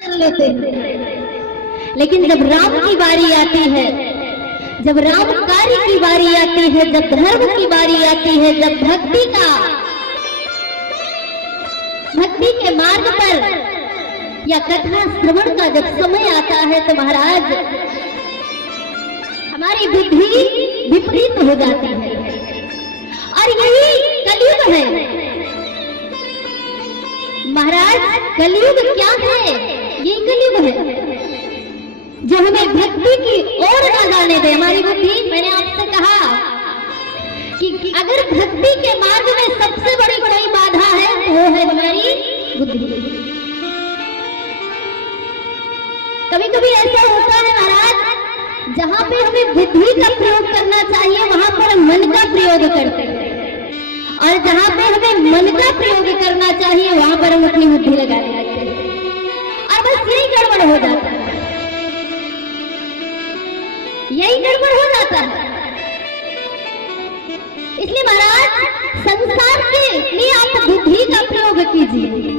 कर लेते हैं, लेकिन जब राम की बारी आती है, जब राम कार्य की बारी आती है, जब धर्म की बारी आती है, जब भक्ति के मार्ग पर या कथा श्रवण का जब समय आता है तो महाराज हमारी बुद्धि विपरीत हो जाती है। और यही कलयुग है महाराज। कलयुग क्या है? ये कलयुग है जो हमें भक्ति की ओर न जाने दे। हमारी बुद्धि, मैंने आपसे कहा कि अगर भक्ति के मार्ग में सबसे बड़ी कोई बाधा है तो वो है हमारी बुद्धि। कभी कभी ऐसा होता है महाराज, जहां पे हमें बुद्धि का प्रयोग करना चाहिए वहां पर मन का प्रयोग करते हैं, और जहां पे हमें मन का प्रयोग करना चाहिए वहां पर हम अपनी बुद्धि लगा देते हैं, और बस यही गड़बड़ हो जाता है, यही गड़बड़ हो जाता है। इसलिए महाराज संसार के लिए आप बुद्धि का प्रयोग कीजिए,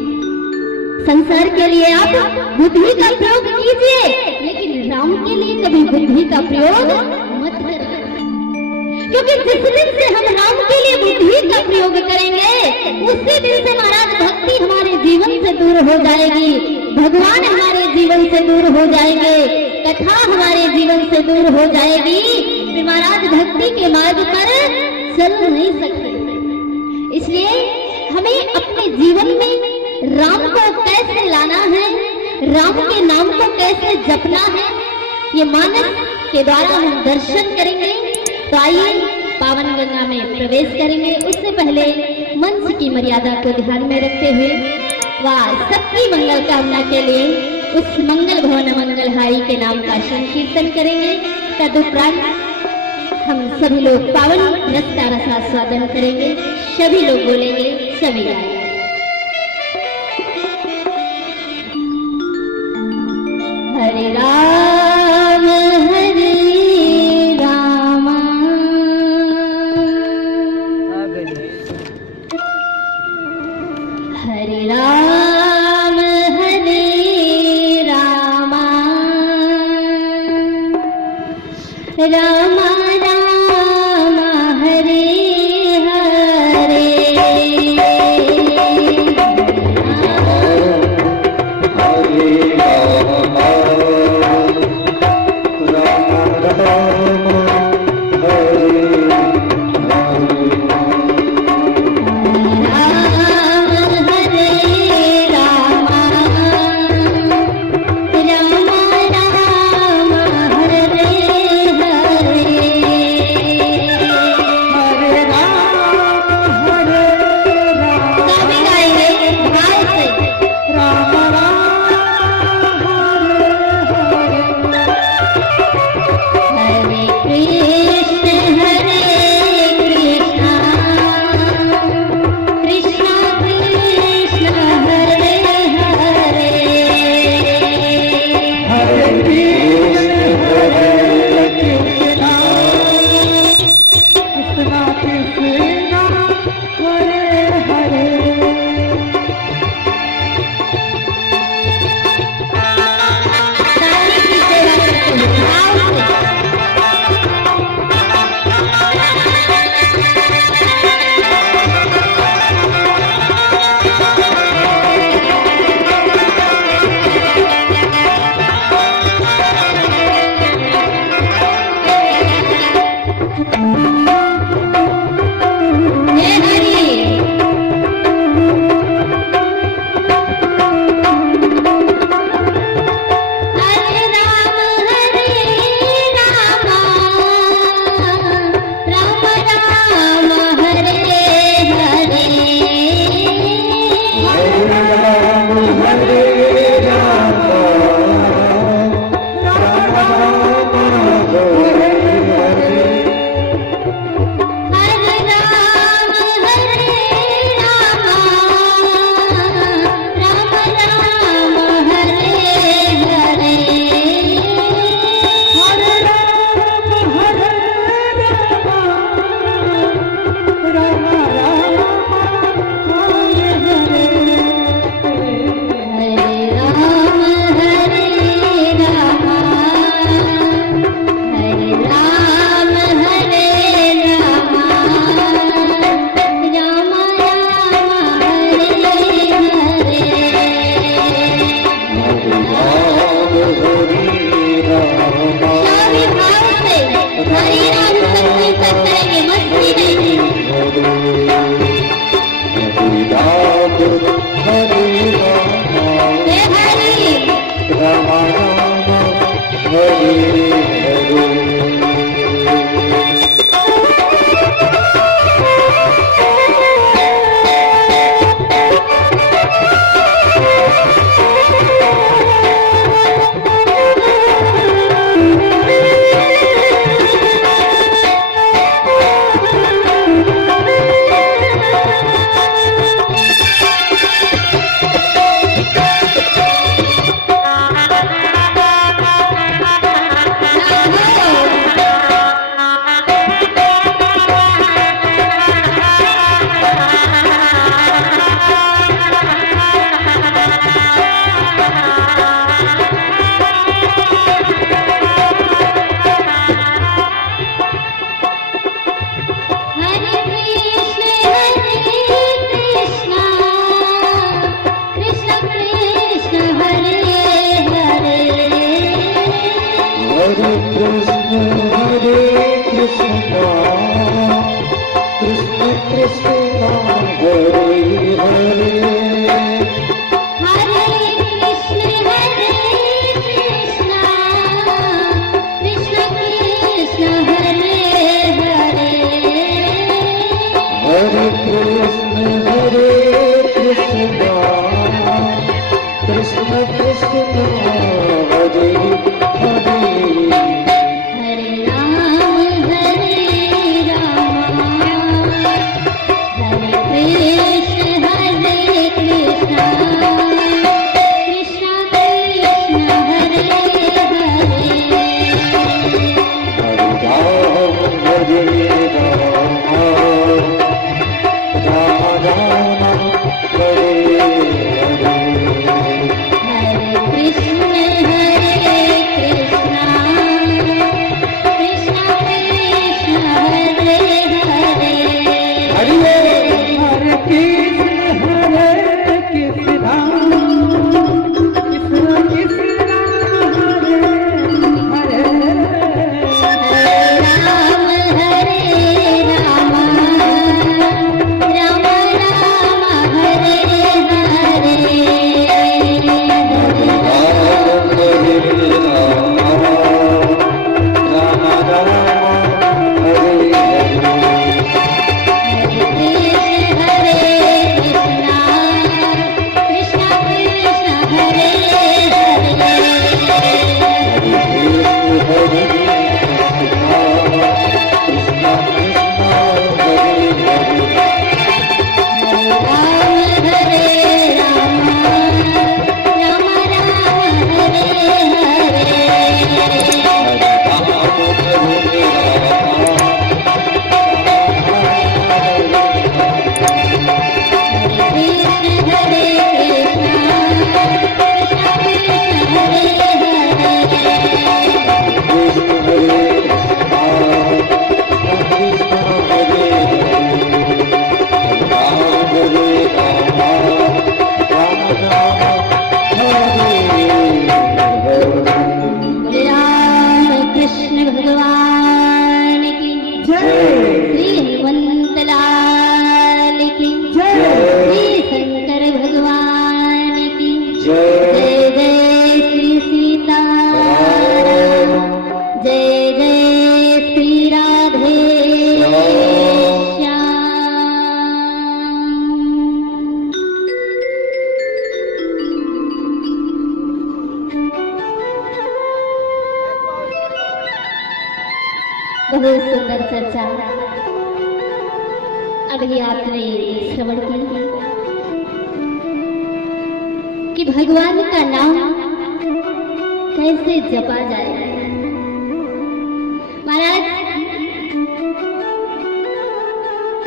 संसार के लिए आप बुद्धि का प्रयोग कीजिए, लेकिन राम के लिए कभी बुद्धि का प्रयोग मत करें, क्योंकि जिस दिन से हम राम के लिए बुद्धि का प्रयोग करेंगे उसी दिन से महाराज भक्ति हमारे जीवन से दूर हो जाएगी, भगवान हमारे जीवन से दूर हो जाएंगे, कथा हमारे जीवन से दूर हो जाएगी, फिर महाराज भक्ति के मार्ग पर चल नहीं सकते। इसलिए हमें अपने जीवन में राम को कैसे लाना है, राम के नाम को कैसे जपना है, ये मानस के द्वारा हम दर्शन करेंगे। तो आइए पावन गंगा में प्रवेश करेंगे। उससे पहले मंच की मर्यादा को ध्यान में रखते हुए व सबकी मंगल कामना के लिए उस मंगल भवन मंगलहारी के नाम का संकीर्तन करेंगे। तदुपरांत हम सभी लोग पावन रस का रसास्वादन करेंगे। सभी लोग बोलेंगे, सभी गाएंगे। हरे राम हरे राम हरे राम हरे राम राम राम हरे हरे बहुत सुंदर चर्चा अभी आपने श्रवण की कि भगवान का नाम कैसे जपा जाए। महाराज,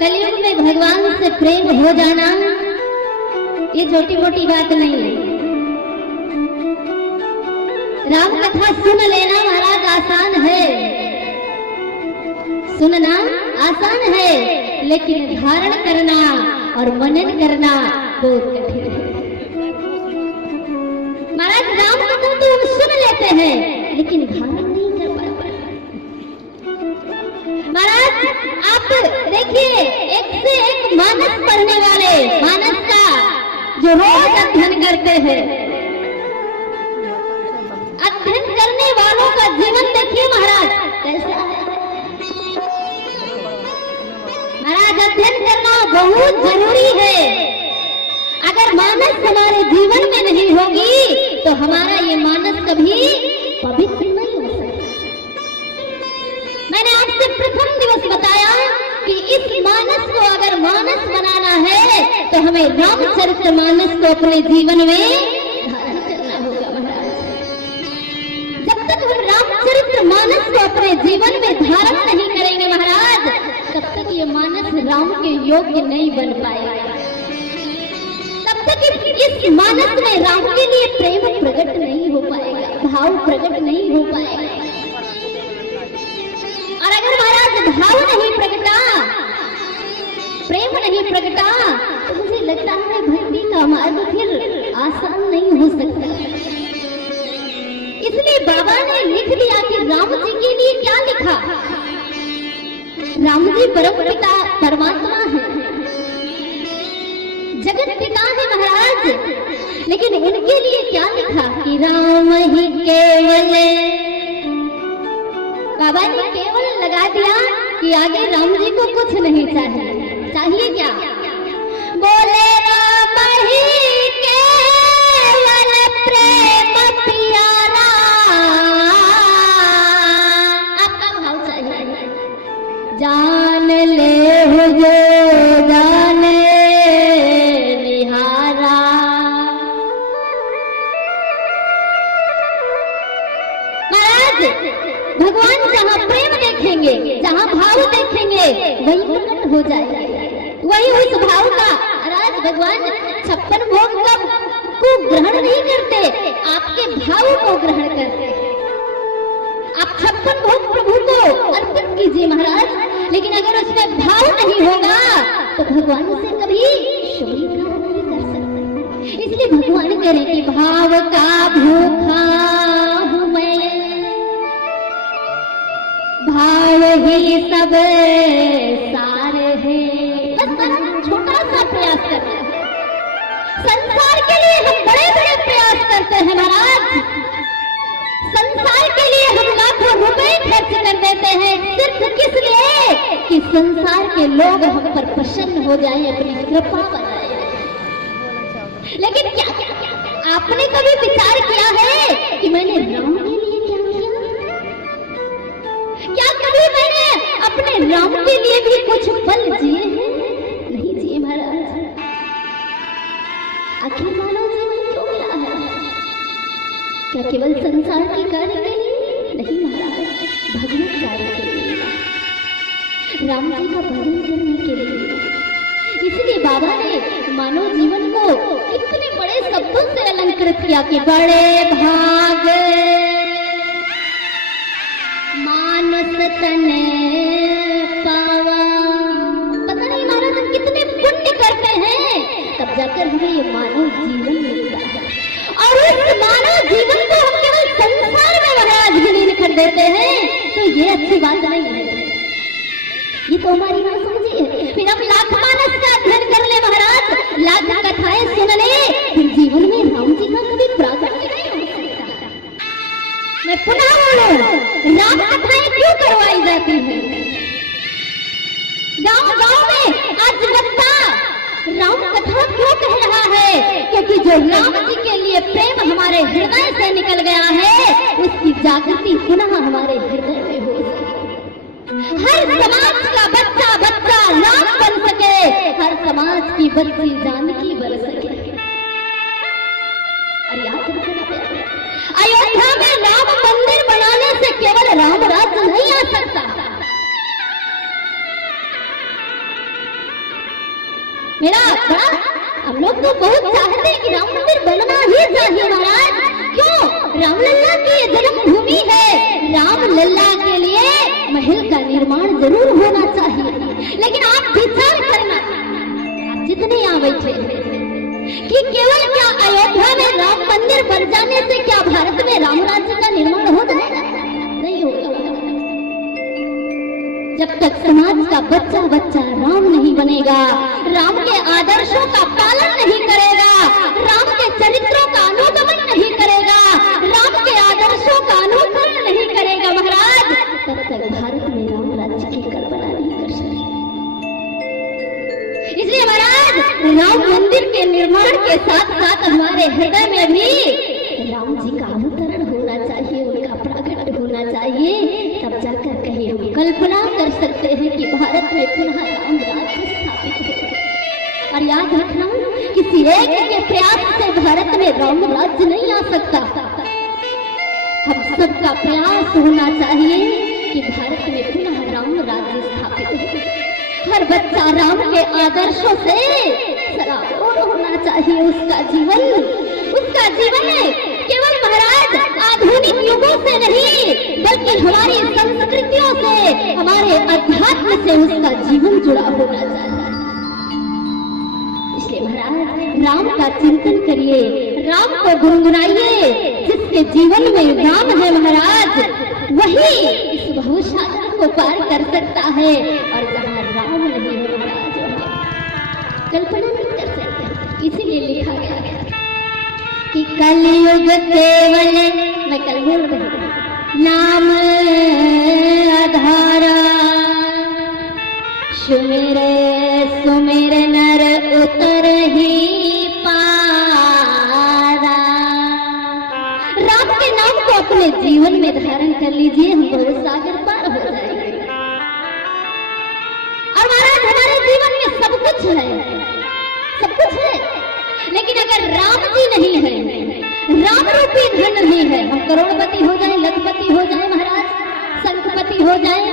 कलयुग में भगवान से प्रेम हो जाना ये छोटी मोटी बात नहीं है। राम कथा सुन लेना महाराज आसान है, सुनना आसान है, लेकिन धारण करना और मनन करना बहुत कठिन है। महाराज, राम कथा तो हम सुन लेते हैं लेकिन धारण नहीं कर पाते। महाराज, आप देखिए, एक से एक मानस पढ़ने वाले, मानस का जो रोज अध्ययन करते हैं, अध्ययन करने वालों का देखिए महाराज कैसा है। महाराज अध्ययन करना बहुत जरूरी है। अगर मानस हमारे जीवन में नहीं होगी तो हमारा ये मानस कभी पवित्र नहीं हो सकता। मैंने आपसे प्रथम दिवस बताया कि इस मानस को अगर मानस बनाना है तो हमें रामचरित मानस को अपने जीवन में धारण करना होगा महाराज। जब तक हम रामचरित मानस को अपने जीवन में धारण नहीं करेंगे महाराज, तब तक ये मानस राम के योग्य नहीं बन पाएगा। तब तक इस मानस में राम के लिए प्रेम प्रकट नहीं हो पाएगा, भाव प्रकट नहीं हो पाएगा। और अगर महाराज भाव नहीं प्रकटा, प्रेम नहीं प्रकटा, तो मुझे लगता है भक्ति का मार्ग फिर आसान नहीं हो सकता। इसलिए बाबा ने लिख दिया कि राम जी के लिए क्या लिखा। राम जी परम पिता परमात्मा है, जगत पिता है महाराज, लेकिन उनके लिए क्या लिखा कि राम ही केवल। बाबा ने केवल लगा दिया कि आगे राम जी को कुछ नहीं चाहिए। चाहिए क्या? बोले राम ही केवल प्रेम प्यारा। आपका भाव चाहिए, जान ले हो जो जाने निहारा। महाराज भगवान जहाँ प्रेम देखेंगे, जहाँ भाव देखेंगे, वही प्रकट हो जाएगा। वही उस भाव का राज भगवान 56 भोग को ग्रहण नहीं करते, आपके भाव को ग्रहण करते। आप 56 भोग प्रभु को अर्पित कीजिए महाराज, लेकिन अगर उसमें भाव नहीं होगा तो भगवान उसे कभी स्वीकार नहीं कर सकते। इसलिए भगवान करें कि भाव का भूखा हूं मैं, भाव ही सब सार है। बस छोटा सा प्रयास करते हैं। संसार के लिए हम बड़े बड़े प्रयास करते हैं महाराज। संसार के लिए हम लाखों रुपए खर्च कर देते हैं, सिर्फ किस लिए कि संसार के लोग हम पर प्रसन्न हो जाएं, अपनी कृपा बनाएं। लेकिन क्या आपने कभी विचार किया है कि मैंने राम के लिए क्या किया? क्या कभी मैंने अपने राम के लिए भी कुछ पल जिए हैं? नहीं जिए महाराज। आखिर मानव जीवन क्यों मिला है? क्या केवल संसार के कार्य के लिए? नहीं महाराज, भगवत कार्य के लिए, राम जी का भजन करने के लिए। इसलिए बाबा ने मानव जीवन को कितने बड़े शब्दों से अलंकृत किया कि बड़े भाग मानस तने पावा। पता नहीं महाराज हम कितने पुण्य करते हैं, तब जाकर हमें ये मानव जीवन मिलता है। और उस मानव जीवन को हम केवल संसार में महाराज विलीन कर देते हैं, तो ये अच्छी बात नहीं है। ये तो हमारी ना समझी है। फिर हम लाख मानस का अध्ययन कर ले महाराज, लाख कथाएं सुन ले, फिर जीवन में राम जी का कभी प्रागट्य नहीं हो सकता। मैं पुनः बोलूं, राम कथाएं क्यों करवाई जाती है? गांव गांव में आज बच्चा राम कथा क्यों कह रहा है? क्योंकि जो राम जी के लिए प्रेम हमारे हृदय से निकल गया है, उसकी जागृति पुनः हमारे हृदय में हो। हर समाज का बच्चा बच्चा राम बन सके, हर समाज की बच्ची जानकी बन सके। और याद रखना, अयोध्या में राम मंदिर बनाने से केवल राम राज्य नहीं आ सकता। मेरा बड़ा हम लोग तो बहुत चाहते हैं कि राम मंदिर बनना ही चाहिए महाराज। क्यों? रामलला की जन्मभूमि है, रामलला के लिए महल का निर्माण जरूर होना चाहिए। लेकिन आप विचार करना, आप जितने यहाँ बैठे कि केवल क्या अयोध्या में राम मंदिर बन जाने से क्या भारत में राम राज्य का निर्माण हो जाएगा? नहीं होगा। जब तक समाज का बच्चा बच्चा राम नहीं बनेगा, राम के आदर्शों का पालन नहीं करेगा, राम के चरित्रों का अनुगमन नहीं करेगा, राम के आदर्शों का अनुकरण नहीं करेगा महाराज, के निर्माण के साथ साथ हमारे हृदय में भी राम जी का अवतरण होना चाहिए, उनका प्रकट होना चाहिए। तब जाकर कहीं हम कल्पना कर सकते हैं कि भारत में पुनः राम राज्य स्थापित हो। और याद रखना, किसी एक के प्रयास से भारत में राम राज्य नहीं आ सकता। हम सबका प्रयास होना चाहिए कि भारत में पुनः राम राज्य स्थापित हो। हर बच्चा राम के आदर्शों से सराबोर होना चाहिए। उसका जीवन केवल महाराज आधुनिक युगों से नहीं, बल्कि हमारी संस्कृतियों से, हमारे अध्यात्म से उसका जीवन जुड़ा होना चाहिए। इसलिए महाराज राम का चिंतन करिए, राम को गुनगुनाइए। जिसके जीवन में राम है महाराज, वही इस भवसागर को पार कर सकता है। और जहाँ राम नहीं है महाराज, वहाँ कल्पना नहीं कर सकते। इसीलिए लिखा गया है कि कलयुग केवल, मैं कल बोल रही हूँ, नाम आधारा, सुमिरे सुमिर नर उतर ही पारा। राम के नाम को अपने जीवन में धारण कर लीजिए, हम भवसागर पार हो जाएंगे। और महाराज हमारे जीवन में सब कुछ है, लेकिन अगर राम जी नहीं है, राम रूपी धन नहीं है, हम करोड़पति हो जाए, लखपति हो जाए महाराज, संतपति हो जाए,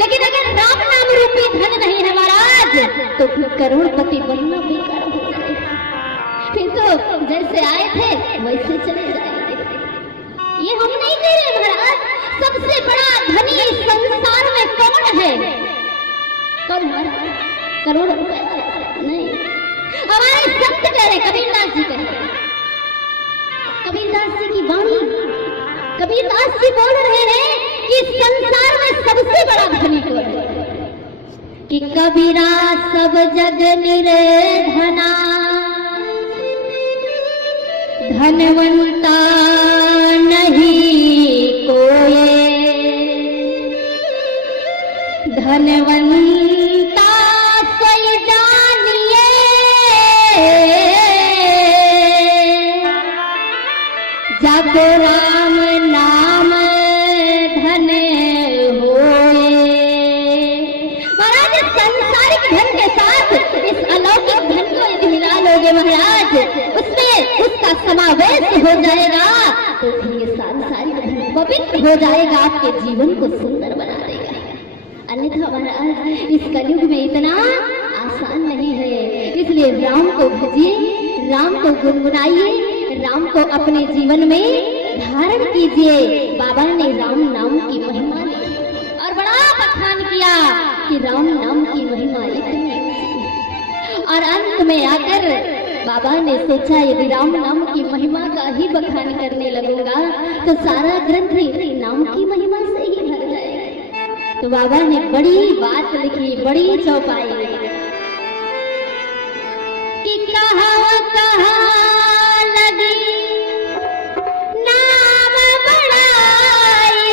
लेकिन अगर राम नाम रूपी धन नहीं है महाराज, तो फिर करोड़पति बनना बेकार हो जाएगा। फिर तो जैसे आए थे वैसे चले जाएंगे। ये हम नहीं कह रहे महाराज। सबसे बड़ा धनी इस संसार में कौन है? कौन है? करोड़ रुपए नहीं। हमारे संत कह रहे, कबीरदास जी कह रहे, कबीरदास जी की वाणी, कबीरदास जी बोल रहे हैं कि संसार में सबसे बड़ा धनी कौन है? कि कबीरा सब जग निर्धना, धनवंता नहीं कोई, धनवंता सोई जानिए, जब राम नाम धन होए। महाराज सांसारिक धन के साथ इस अलौकिक धन को यदि मिला लोगे महाराज, उसमें उसका समावेश हो जाएगा, तो फिर ये सांसारिक धन पवित्र हो जाएगा, आपके जीवन को सुंदर बना देगा। अन्यथा महाराज इस कलयुग में इतना आसान नहीं है। इसलिए राम को भजिए, राम को गुनगुनाइए, राम को अपने जीवन में धारण कीजिए। बाबा ने राम नाम की महिमा ली और बड़ा बखान किया कि राम नाम की महिमा इतनी ऊंची। और अंत में आकर बाबा ने सोचा यदि राम नाम की महिमा का ही बखान करने लगूंगा तो सारा ग्रंथ नाम की महिमा से ही भर जाएगा। तो बाबा ने बड़ी बात लिखी, बड़ी चौपाई लिखी कि कहा लगी नाम बड़ाई,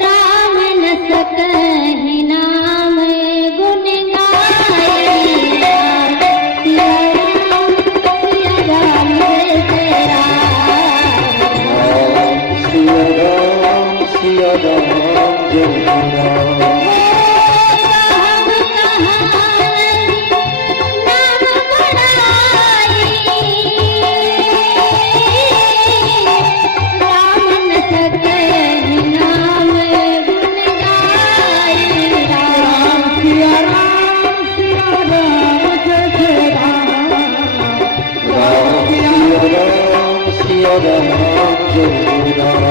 राम न सकहि नाम गुण गाई। सिया राम जय राम, सिया राम जय राम। सिया राम जय राम,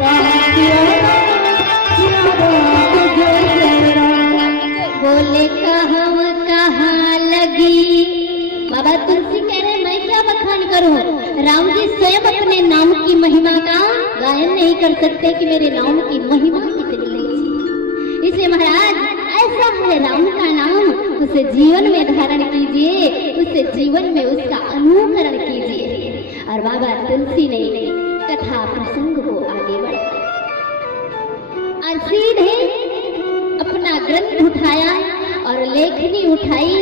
राम बाबा तुलसी कह रहे मैं क्या बखान करूं, राम जी स्वयं अपने नाम की महिमा का गायन नहीं कर सकते कि मेरे नाम की महिमा कितनी है। इसे महाराज ऐसा है राम का नाम, उसे जीवन में धारण कीजिए, उसे जीवन में उसका अनुकरण कीजिए। और बाबा तुलसी ने कथा प्रसंग को आगे बढ़ाया और सीधे अपना ग्रंथ उठाया और लेखनी उठाई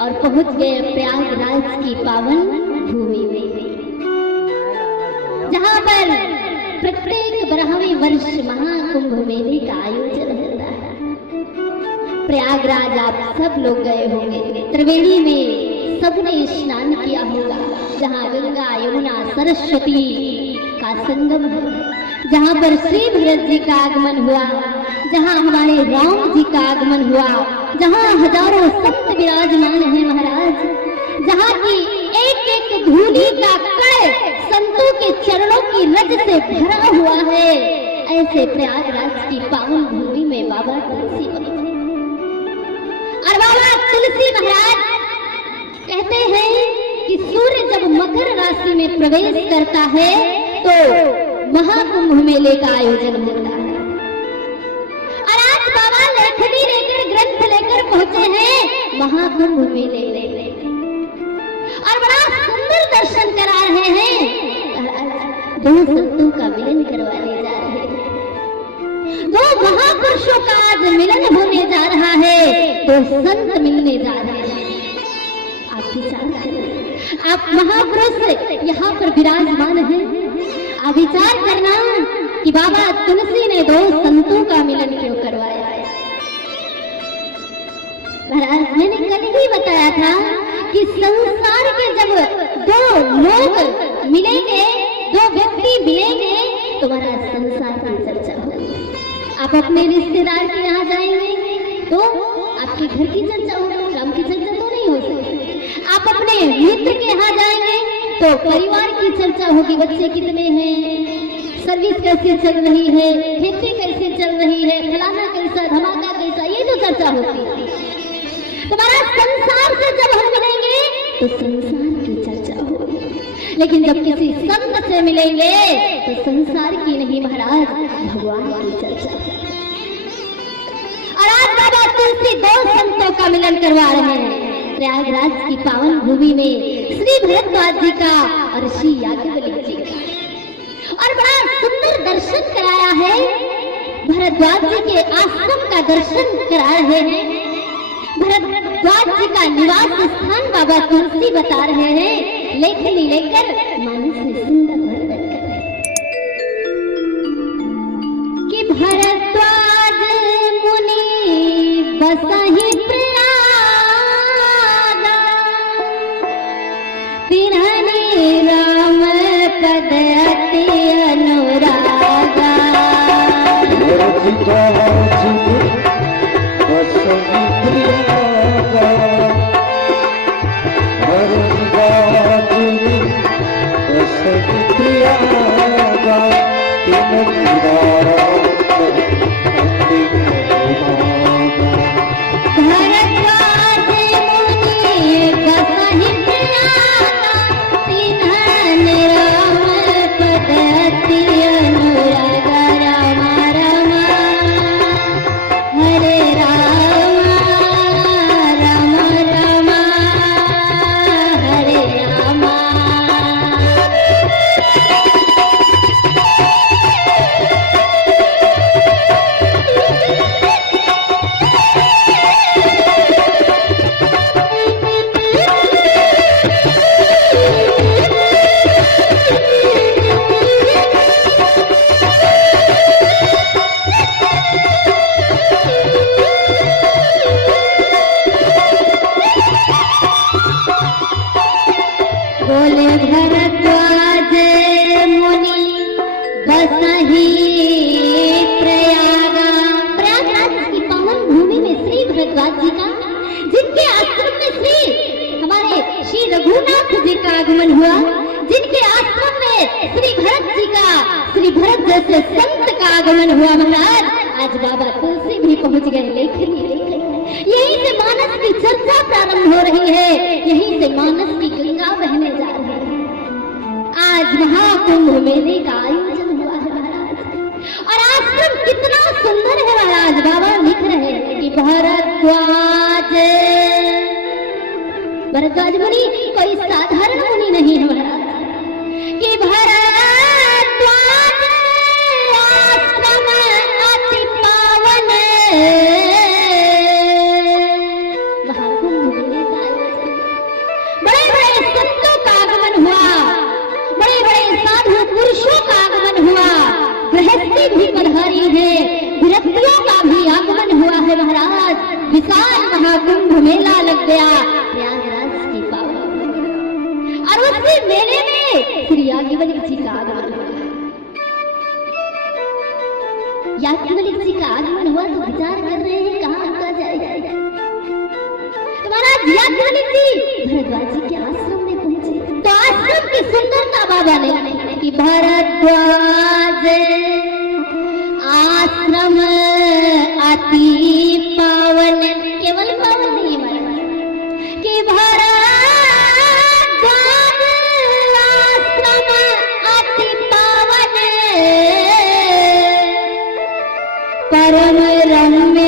और पहुंच गए प्रयागराज की पावन भूमि में, जहां पर प्रत्येक 12वें वर्ष महाकुंभ मेले का आयोजन होता है। प्रयागराज आप सब लोग गए होंगे, त्रिवेणी में सबने स्नान किया होगा, जहां गंगा यमुना सरस्वती का संगम है, जहां पर श्री भरत जी का आगमन हुआ, जहां हमारे राम जी का आगमन हुआ, जहां हजारों संत विराजमान हैं महाराज, जहां की एक एक धूलि का कण संतों के चरणों की रज से भरा हुआ है। ऐसे प्रयागराज की पावन भूमि में बाबा तुलसी और बाबा तुलसी महाराज कहते हैं कि सूर्य जब मकर राशि में प्रवेश करता है तो महाकुंभ मेले का आयोजन होता है। और आज बाबा लेखनी लेकर ग्रंथ लेकर पहुंचे हैं महाकुंभ मेले और बड़ा सुंदर दर्शन करा रहे हैं। दो संतों का मिलन करवाने जा रहे हैं, दो महापुरुषों का आज मिलन होने जा रहा है, दो संत मिलने जा रहे हैं। आप विचार करें, आप महापुरुष यहाँ पर विराजमान हैं, आप विचार करना कि बाबा तुलसी ने दो संतों का मिलन क्यों करवाया है। महाराज मैंने कल ही बताया था कि संसार के जब दो लोग मिलेंगे, दो व्यक्ति मिलेंगे तो महाराज संसार की चर्चा होगी। आप अपने रिश्तेदार के यहाँ जाएंगे तो आपके घर की चर्चा होगी, राम की चर्चा तो नहीं हो सकती। आप अपने मित्र के यहाँ जाएंगे तो परिवार की चर्चा होगी, बच्चे कितने हैं, सर्विस कैसे चल रही है, खेती कैसे चल रही है, फलाना कैसा, धमाका कैसा, ये तो चर्चा होती है। तुम्हारा संसार से जब हम मिलेंगे तो संसार की चर्चा होगी, लेकिन जब किसी संत से मिलेंगे तो संसार की नहीं महाराज भगवान की चर्चा। और आज बाबा तुलसी दो संतों का मिलन करवा रहे हैं प्रयागराज की पावन भूमि में, श्री भरद्वाज जी का और श्री याज्ञवल्क्य जी का। और बड़ा सुंदर दर्शन कराया है, भरद्वाज जी के आश्रम का दर्शन करा रहे हैं। भरद्वाज जी का निवास स्थान बाबा तुलसी बता रहे हैं, लेखनी लेकर मानस में सुंदर वर्णन कर रहे हैं कि भरद्वाज मुनि बसहि प्रयागा, तिन्हनि राम पद अति अनुरागा। बोले भरद्वाज मुनि बसहि प्रयागा। प्रयागराज की पावन भूमि में श्री भरद्वाज जी का, जिनके आश्रम में श्री हमारे श्री रघुनाथ जी का आगमन हुआ, जिनके आश्रम में श्री भरत जी का, श्री भरत जैसे संत का आगमन हुआ महाराज। आज बाबा तुलसी भी पहुंच गए लेखनी। यही से मानस की चर्चा प्रारंभ हो रही है, यहीं से मानस की गंगा बहने जा रही है। आज महाकुंभ मेले का आयोजन हुआ है महाराज, और आश्रम कितना सुंदर है महाराज। बाबा लिख रहे हैं कि भरद्वाज मुनि कोई साधारण मुनि नहीं है महाराज, कि भरद्वाज आश्रम अति पावन, महाकुंभ मेले का आयोजन, बड़े बड़े संतों का आगमन हुआ, बड़े बड़े साधु पुरुषों का आगमन हुआ, गृहस्थी भी पधारी है, विरक्तियों का भी आगमन हुआ है महाराज। विशाल महाकुंभ मेला लग गया प्रयागराज की पावन, और उसी मेले में श्री याज्ञवल्क्य जी का आगमन हुआ। याज्ञवल्क्य जी का आगमन हुआ तो विचार कर रहे हैं कहाँ रुका जाए। तुम्हारा याज्ञवल्क्य जी भरद्वाज जी के आश्रम में पहुंचे तो आश्रम की सुंदरता बाबा ने कि भरद्वाज आश्रम अति पावन, केवल पावन नहीं है कि भरद्वाज आश्रम अति पावन, परम रम्य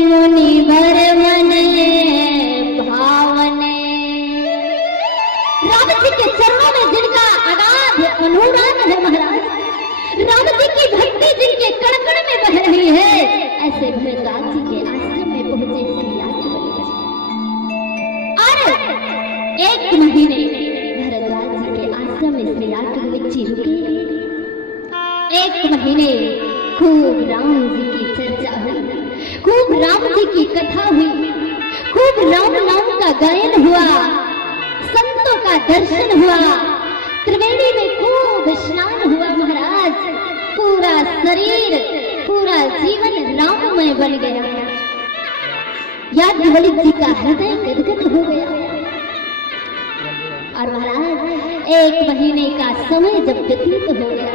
मुनि भरवन भावन। राम जी के चरणों में जिनका अगाध अनुराग है महाराज, राम जी की भक्ति जिनके कण-कण में बह रही है, ऐसे भरद्वाज जी के आश्रम में पहुंचे श्री याज्ञवल्क्य जी। और एक महीने भरद्वाज जी के आश्रम में श्री याज्ञवल्क्य जी रुके। एक महीने खूब राम जी की चर्चा हुई, खूब राम जी की कथा हुई, खूब राम नाम का गायन हुआ, संतों का दर्शन हुआ, त्रिवेणी में खूब स्नान हुआ महाराज। पूरा शरीर, पूरा जीवन राममय बन गया। याज्ञवल्क्य जी का हृदय गदगद हो गया। और महाराज एक महीने का समय जब व्यतीत हो गया,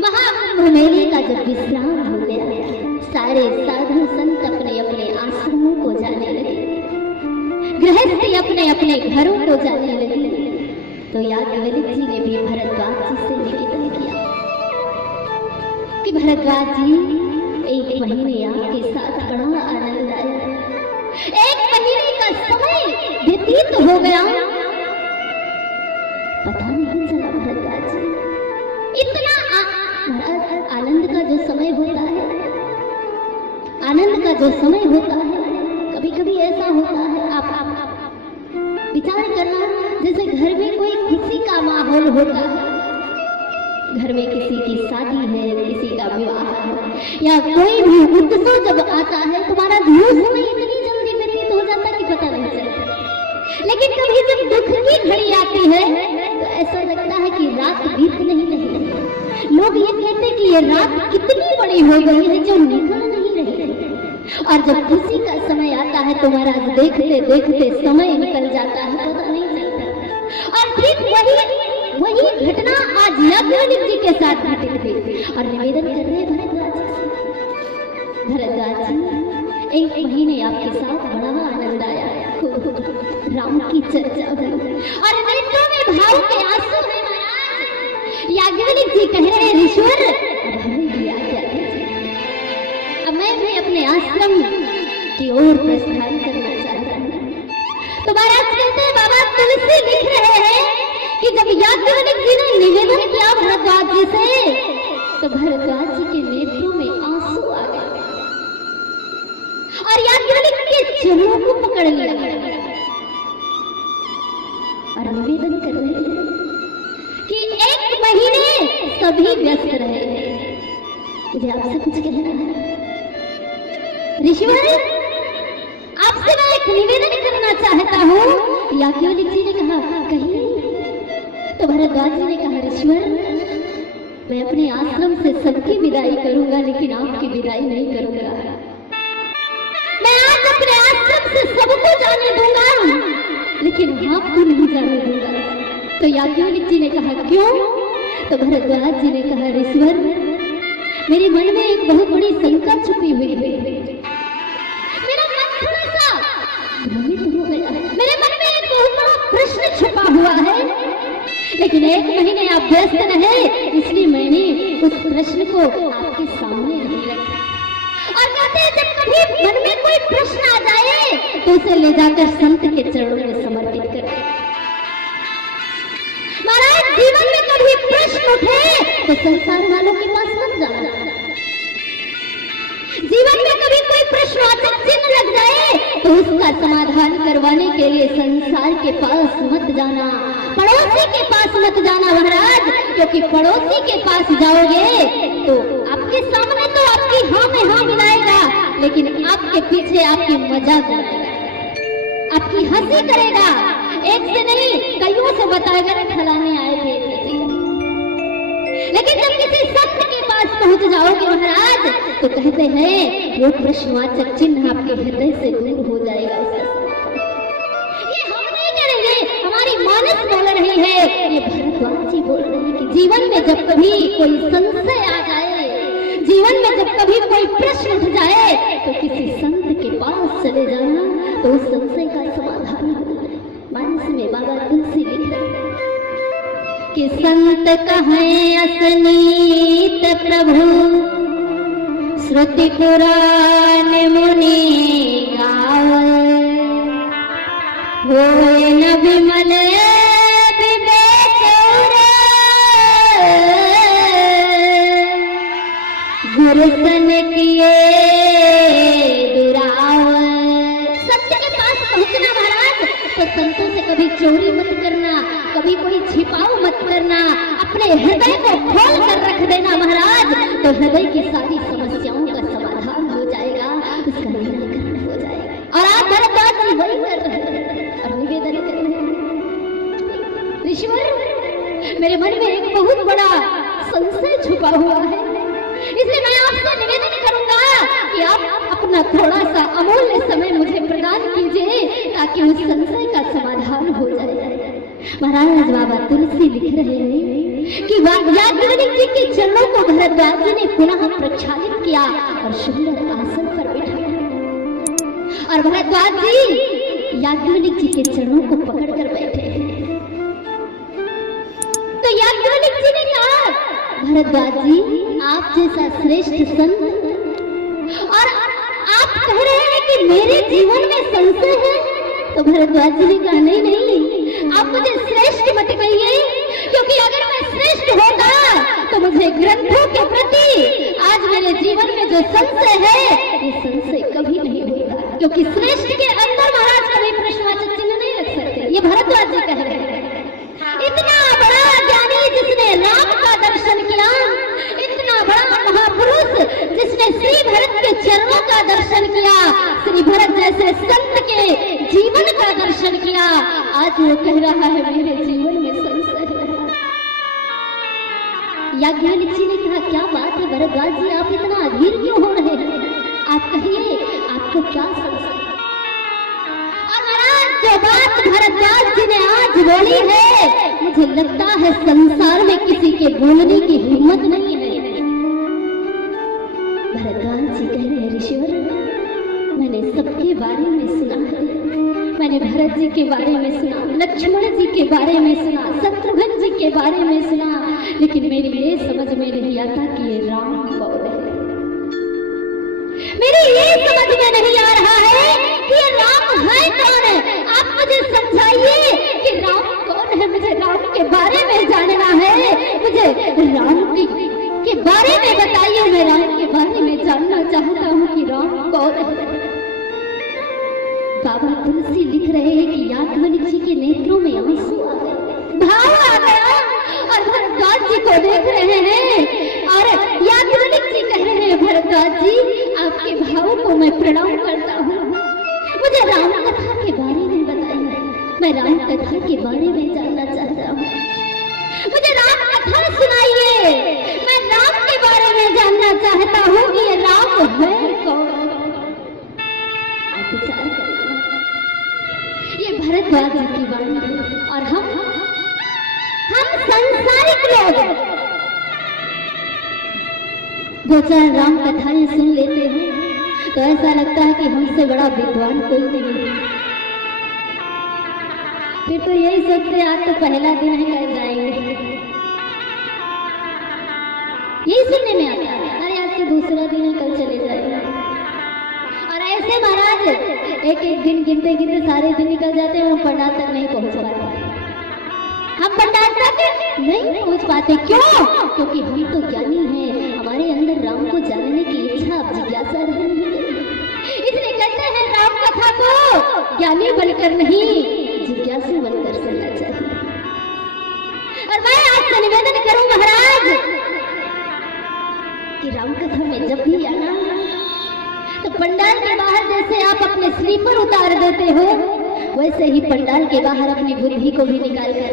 महाकुंभ मेले का जब विश्राम हो गया, सारे साधु संत अपने अपने आश्रमों को जाने लगे, गृहस्थी अपने अपने घरों को जाने लगे। तो याज्ञवल्क्य जी ने भी भरद्वाज जी से निवेदन किया कि भरद्वाज जी एक महीने आपके साथ बड़ा आनंद आया, एक महीने का समय व्यतीत हो गया, पता नहीं चला भरद्वाज जी। इतना आनंद का जो समय होता है, आनंद का जो समय होता है, कभी कभी ऐसा होता है, आप विचार करना, जैसे घर में कोई खुशी का माहौल होता है, घर में किसी की शादी है, किसी का विवाह है, या कोई भी उत्सव जब आता है, तुम्हारा समय इतनी जल्दी व्यतीत हो जाता कि पता नहीं चलता। लेकिन कभी जब दुख की घड़ी आती है तो ऐसा लगता है कि रात बीत नहीं रही। लोग ये कहते हैं कि ये रात कितनी बड़ी हो गई है जो निकल नहीं रही है। और जब खुशी का समय आता है तो महाराज देखते देखते समय निकल जाता है, पता नहीं चलता। और ठीक वही घटना आज याज्ञवल्क्य जी के साथ घटी थी। और निवेदन कर रहे भरद्वाज जी, भरद्वाज जी एक महीने आपके साथ बड़ा आनंद आया, राम की चर्चा हुई और नेत्रों में भाव के आंसू है महाराज। याज्ञवल्क्य जी कह रहे हैं ईश्वर अब मैं भी अपने आश्रम की ओर प्रस्थान करना चाहता हूँ। तो महाराज कहते हैं बाबा तुलसी लिख रहे हैं कि जब याज्ञवल्क्य जी ने निवेदन किया भरद्वाज जी से तो भरद्वाज जी के नेत्रों में आंसू आ गए और याज्ञवल्क्य के चरणों को पकड़ लिया और निवेदन कर रहे हैं कि एक महीने सभी व्यस्त रहे। मुझे आपसे कुछ कहना है ऋषिवर, आपसे मैं एक निवेदन करना चाहता हूँ। याज्ञवल्क्य जी ने कहा कहिए। तो भरद्वाज जी ने कहा ऋषिवर, मैं अपने आश्रम से सबकी विदाई करूंगा लेकिन आपकी विदाई नहीं करूंगा। मैं आज अपने आश्रम से सबको जाने दूंगा लेकिन आपको नहीं जाने दूंगा। तो याज्ञवल्क्य जी ने कहा क्यों? तो भरद्वाज जी ने कहा ऋषिवर, मेरे मन में एक बहुत बड़ी शंका छुपी हुई है। मेरा मन थोड़ा सा लेकिन 1 महीने आप व्यस्त रहे, इसलिए मैंने उस प्रश्न को आपके सामने नहीं रखा। और कहते हैं जब कभी मन में कोई प्रश्न आ जाए तो उसे ले जाकर संत के चरणों में समर्पित करें। महाराज जीवन में कभी प्रश्न उठे तो संसार वालों के पास मत जाना। जीवन में कभी कोई प्रश्नवाचक चिन्ह लग जाए तो उसका समाधान करवाने के लिए संसार के पास मत जाना, पड़ोसी के पास मत जाना महाराज, क्योंकि पड़ोसी के पास जाओगे तो आपके सामने तो आपकी हाँ में हाँ मिलाएगा, लेकिन आपके पीछे आपकी मजाक करेगा, आपकी हंसी करेगा। एक से नहीं कईयों से बताएगा ना फलाने आए थे। लेकिन जब किसी संत के पास पहुंच जाओगे महाराज तो कहते हैं वो प्रश्नवाचक चिन्ह आपके हृदय से दूर हो जाएगा। ये हम नहीं करेंगे, हमारी मानस बोल रही है, ये भरद्वाज जी बोल रहे हैं कि जीवन में जब कभी कोई संशय आ जाए, जीवन में जब कभी कोई प्रश्न उठ जाए तो किसी संत के पास चले जाना तो उस संशय का समाधान हो जाए। मानस में बाबा तुलसी लिख रहे हैं कि संत कहें असनीत प्रभु, श्रुति पुराण मुनि गावे, होए न विमल विवेक गुरु सन किए दुराव। सत्य के पास पहुंचना महाराज तो संतों से कभी चोरी मत करना, कभी कोई छिपाव मत करना, अपने हृदय को खोल कर रख देना महाराज, तो हृदय की सारी समस्याओं का समाधान हो जाएगा, उसका निराकरण हो जाएगा। और आप भरद्वाज जी वही कर रहे हैं और निवेदन कर रहे हैं। ऋषिवर मेरे मन में एक बहुत बड़ा संशय छुपा हुआ है, इसलिए मैं आपसे निवेदन करूंगा कि आप अपना थोड़ा सा अमूल्य समय मुझे प्रदान कीजिए ताकि उस संशय का समाधान हो जाए। महाराज बाबा तुलसी लिख रहे हैं कि याज्ञवल्क्य जी के चरणों को भरद्वाज जी ने पुनः प्रक्षालित किया और सुंदर आसन पर बैठाया। और भरद्वाज जी याज्ञवल्क्य जी के चरणों को पकड़कर बैठे हैं। तो याज्ञवल्क्य जी ने कहा भरद्वाज जी आप जैसा श्रेष्ठ संत, और आप कह रहे हैं कि मेरे जीवन में संशय है। तो भरद्वाज जी ने कहा नहीं नहीं, आप मुझे श्रेष्ठ मत कहिए, क्योंकि अगर मैं श्रेष्ठ होता तो मुझे ग्रंथों के प्रति आज मेरे जीवन में जो संशय है ये संशय कभी नहीं होगा, क्योंकि श्रेष्ठ के अंदर महाराज कभी प्रश्नवाचक चिन्ह नहीं रख सकते। ये भरद्वाज जी कह रहे हैं। इतना बड़ा ज्ञानी जिसने राम का दर्शन किया, इतना बड़ा महापुरुष जिसने श्री भरत के चरणों का दर्शन किया, श्री भरत जैसे संत के जीवन का दर्शन किया, आज वो कह रहा है मेरे जीवन में संशय है। याज्ञवल्क्य जी ने कहा क्या बात है भरद्वाज जी, आप इतना अधीर क्यों हो रहे हैं, आप कहिए आपको क्या संशय। और महाराज जो बात भरद्वाज जी ने आज बोली है, मुझे लगता है संसार में किसी के बोलने की हिम्मत नहीं है। भरद्वाज जी कह रहे हैं ऋषिवर मैंने सबके बारे में सुना है, मैंने भरत जी के बारे में सुना, लक्ष्मण जी के बारे में सुना, शत्रुघ्न जी के बारे में सुना, लेकिन मेरी ये समझ में नहीं आता कि ये राम कौन है। मेरी ये समझ में नहीं आ रहा है कि ये राम है कौन है। आप मुझे समझाइए कि राम कौन है, मुझे राम के बारे में जानना है, मुझे राम के बारे में बताइए, मैं राम के बारे में जानना चाहता हूँ कि राम कौन है। बाबा तुलसी लिख रहे हैं कि याज्ञवल्क्य जी के नेत्रों में आंसू आ गए, भाव आ गया, और भरद्वाज जी को देख रहे हैं और याज्ञवल्क्य जी कह रहे हैं भरद्वाज जी आपके भावों को मैं प्रणाम करता हूँ, मुझे राम कथा के बारे में बताइए, मैं राम कथा के बारे में जानना चाहता हूँ, मुझे राम कथा सुनाइए, मैं राम के बारे में जानना चाहता हूँ कि ये राम है कौन। आप विचार करिए, ये भरद्वाज जी की वाणी है और हम संसारिक लोग दो चार राम कथाएं सुन लेते हैं तो ऐसा लगता है कि हमसे बड़ा विद्वान कोई नहीं है। फिर तो यही सोचते आज तो पहला दिन है, कल जाएंगे। यही सुनने में आता है, अरे आज तो दूसरा दिन है, कल चले जाएंगे। और ऐसे महाराज एक एक दिन गिनते गिनते सारे दिन निकल जाते हैं, हम पंडाल तक नहीं पहुंच पाते। हम पंडाल तक नहीं पहुंच पाते, क्यों? क्योंकि हम तो ज्ञानी हैं, हमारे अंदर राम को जानने की इच्छा, जिज्ञासा रही है। इसलिए कहते हैं राम कथा को ज्ञानी बनकर नहीं, जिज्ञासु बनकर सुनना चाहिए। और मैं आपसे निवेदन करूं महाराज कि राम कथा में जब भी आना तो पंडाल के बाहर जैसे आप अपने स्लीपर उतार देते हो, वैसे ही पंडाल के बाहर अपनी बुद्धि को भी निकाल कर,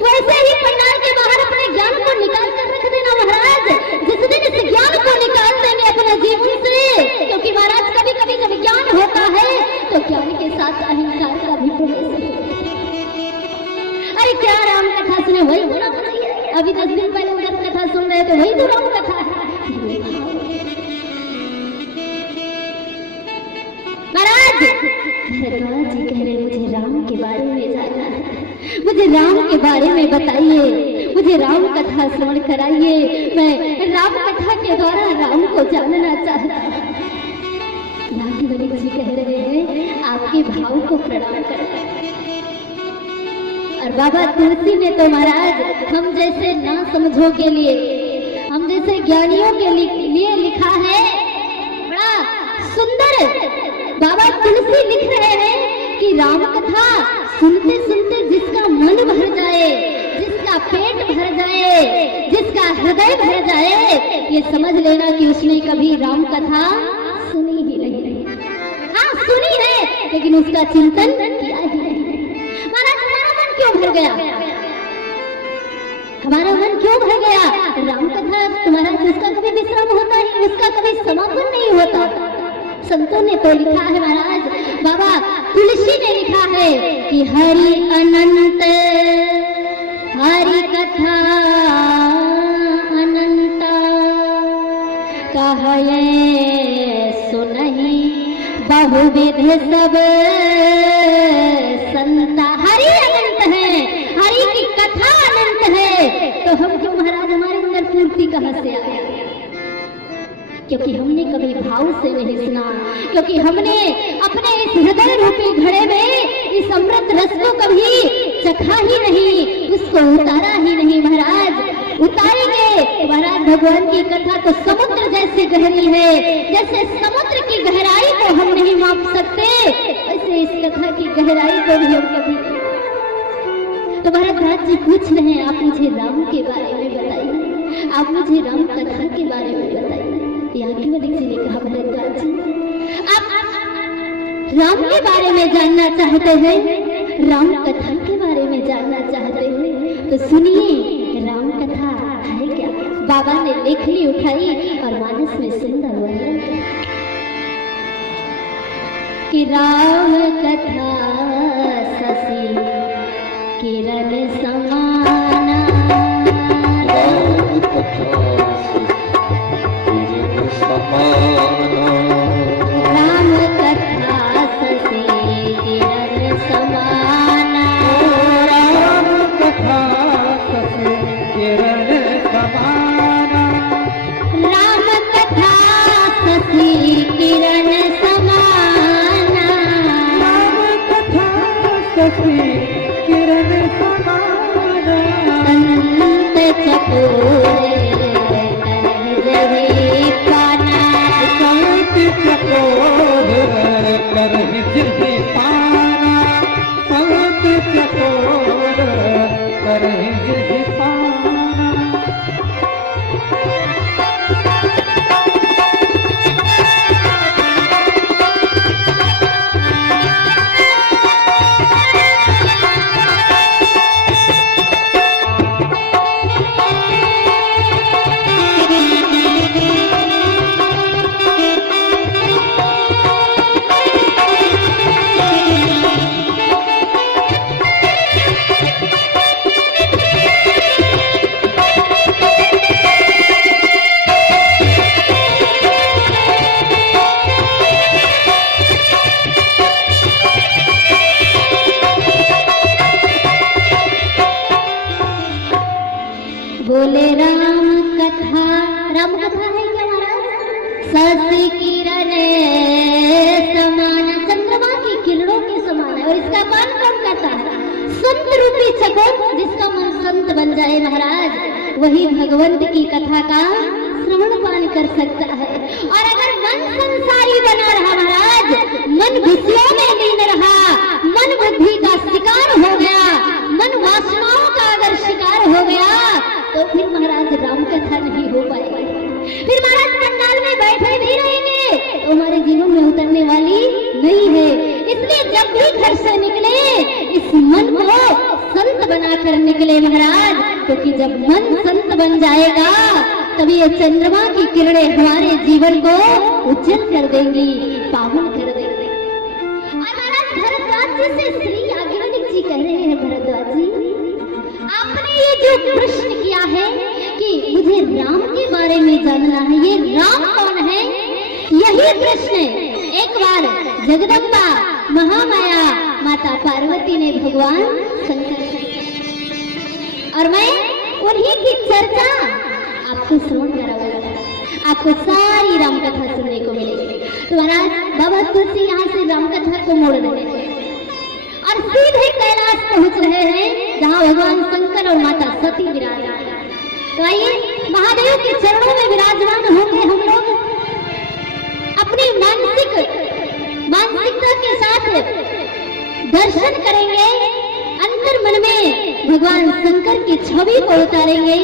वैसे ही पंडाल के बाहर अपने ज्ञान को निकाल कर रख देना महाराज। जिस दिन इस ज्ञान को निकाल देंगे अपने जीवन से, क्योंकि महाराज कभी कभी जब ज्ञान होता है तो ज्ञान के साथ अहंकार का भी प्रवेश होता है। अरे क्या राम कथा सुने, वही होना चाहिए। अभी 10 दिन पहले उधर कथा सुन रहे तो वही तो राम कथा है। महाराज भरद्वाज जी कह रहे मुझे राम के बारे में जानना है, मुझे राम के बारे में बताइए, मुझे राम कथा श्रवण कराइए, मैं राम कथा के द्वारा राम को जानना चाहता हूँ। याज्ञवल्क्य जी कह रहे हैं आपके भाव को प्रणाम करता है। और बाबा तुलसी ने तो महाराज हम जैसे ना समझो के लिए, हम जैसे ज्ञानियों के लिए लिखा है, बड़ा सुंदर बाबा तुलसी लिख रहे हैं कि राम कथा सुनते सुनते जिसका मन भर जाए, जिसका पेट भर जाए, जिसका हृदय भर जाए, ये समझ लेना कि उसने कभी राम कथा सुनी ही नहीं। हाँ सुनी है, लेकिन उसका चिंतन किया ही नहीं। महाराज हमारा मन क्यों भर गया, हमारा मन क्यों भर गया? राम कथा तुम्हारा जिसका कभी विश्राम होता है, उसका कभी समापन नहीं होता। संतों ने तो लिखा है महाराज, बाबा तुलसी ने लिखा है कि हरि अनंत, हरि कथा अनंता, कहे सुनहि बहुविध सब संता। हरि अनंत है, हरि की कथा अनंत है, तो हम क्यों महाराज, हमारे अंदर पूर्ति कहाँ से आया? क्योंकि हमने कभी भाव से नहीं सुना, क्योंकि हमने अपने इस हृदय रूपी घड़े में इस अमृत रस को कभी चखा ही नहीं, उसको उतारा ही नहीं। महाराज उतारेंगे महाराज, भगवान की कथा तो समुद्र जैसी गहरी है, जैसे समुद्र की गहराई को हम नहीं माप सकते, वैसे इस कथा की गहराई को भी हम कभी। तो भरद्वाज जी पूछ रहे हैं आप मुझे राम के बारे में बताइए, आप मुझे राम कथा के बारे में बताइए। याज्ञवल्क्य जी ने कहा भरद्वाज जी आप राम के बारे में जानना चाहते हैं, राम कथा के बारे में जानना चाहते हैं, तो सुनिए राम कथा है क्या। बाबा ने लेखनी उठाई और मानस में सुंदर वर्णन कि राम कथा शशि किरण समाना, राम कथा राम कथा शशि किरण समाना, राम कथा शशि किरण समाना, राम कथा शशि किरण समाना, राम कथा शशि किरण समाना, संत चकोर वही भगवंत की कथा का श्रवण पान कर सकता है। और अगर मन संसारी बना रहा महाराज, मन विषयों में लीन रहा, मन बुद्धि का शिकार हो गया, मन वासनाओं का अगर शिकार हो गया, तो फिर महाराज राम कथा नहीं हो पाएगी। फिर महाराज पंडाल में बैठे भी रहेंगे तो हमारे जीवन में उतरने वाली नहीं है। इसलिए जब भी घर से निकले इस मन को संत बनाकर निकले महाराज, क्योंकि जब मन संत बन जाएगा तभी ये चंद्रमा की किरणें हमारे जीवन को उज्जवल कर देंगी, पावन कर देंगी। और महाराज भरद्वाज जी से श्री याज्ञवल्क्य जी कह रहे हैं, भरद्वाज जी आपने ये जो प्रश्न किया है कि मुझे राम के बारे में जानना है, ये राम कौन है, यही प्रश्न एक बार जगदम्बा महामाया माता पार्वती ने भगवान शंकर से, और मैं उन्हीं की चर्चा आपको श्रवण कराऊंगा, आपको सारी राम कथा सुनने को मिलेगी। तो महाराज बाबा तुलसी यहाँ से राम कथा को मोड़ रहे हैं और सीधे कैलाश पहुंच रहे हैं, जहाँ भगवान शंकर और माता सती विराजमान हैं। तो आइए महादेव के चरणों में विराजमान होंगे हम लोग अपनी मानसिकता के साथ दर्शन करेंगे, अंतर मन में भगवान शंकर की छवि को उतारेंगे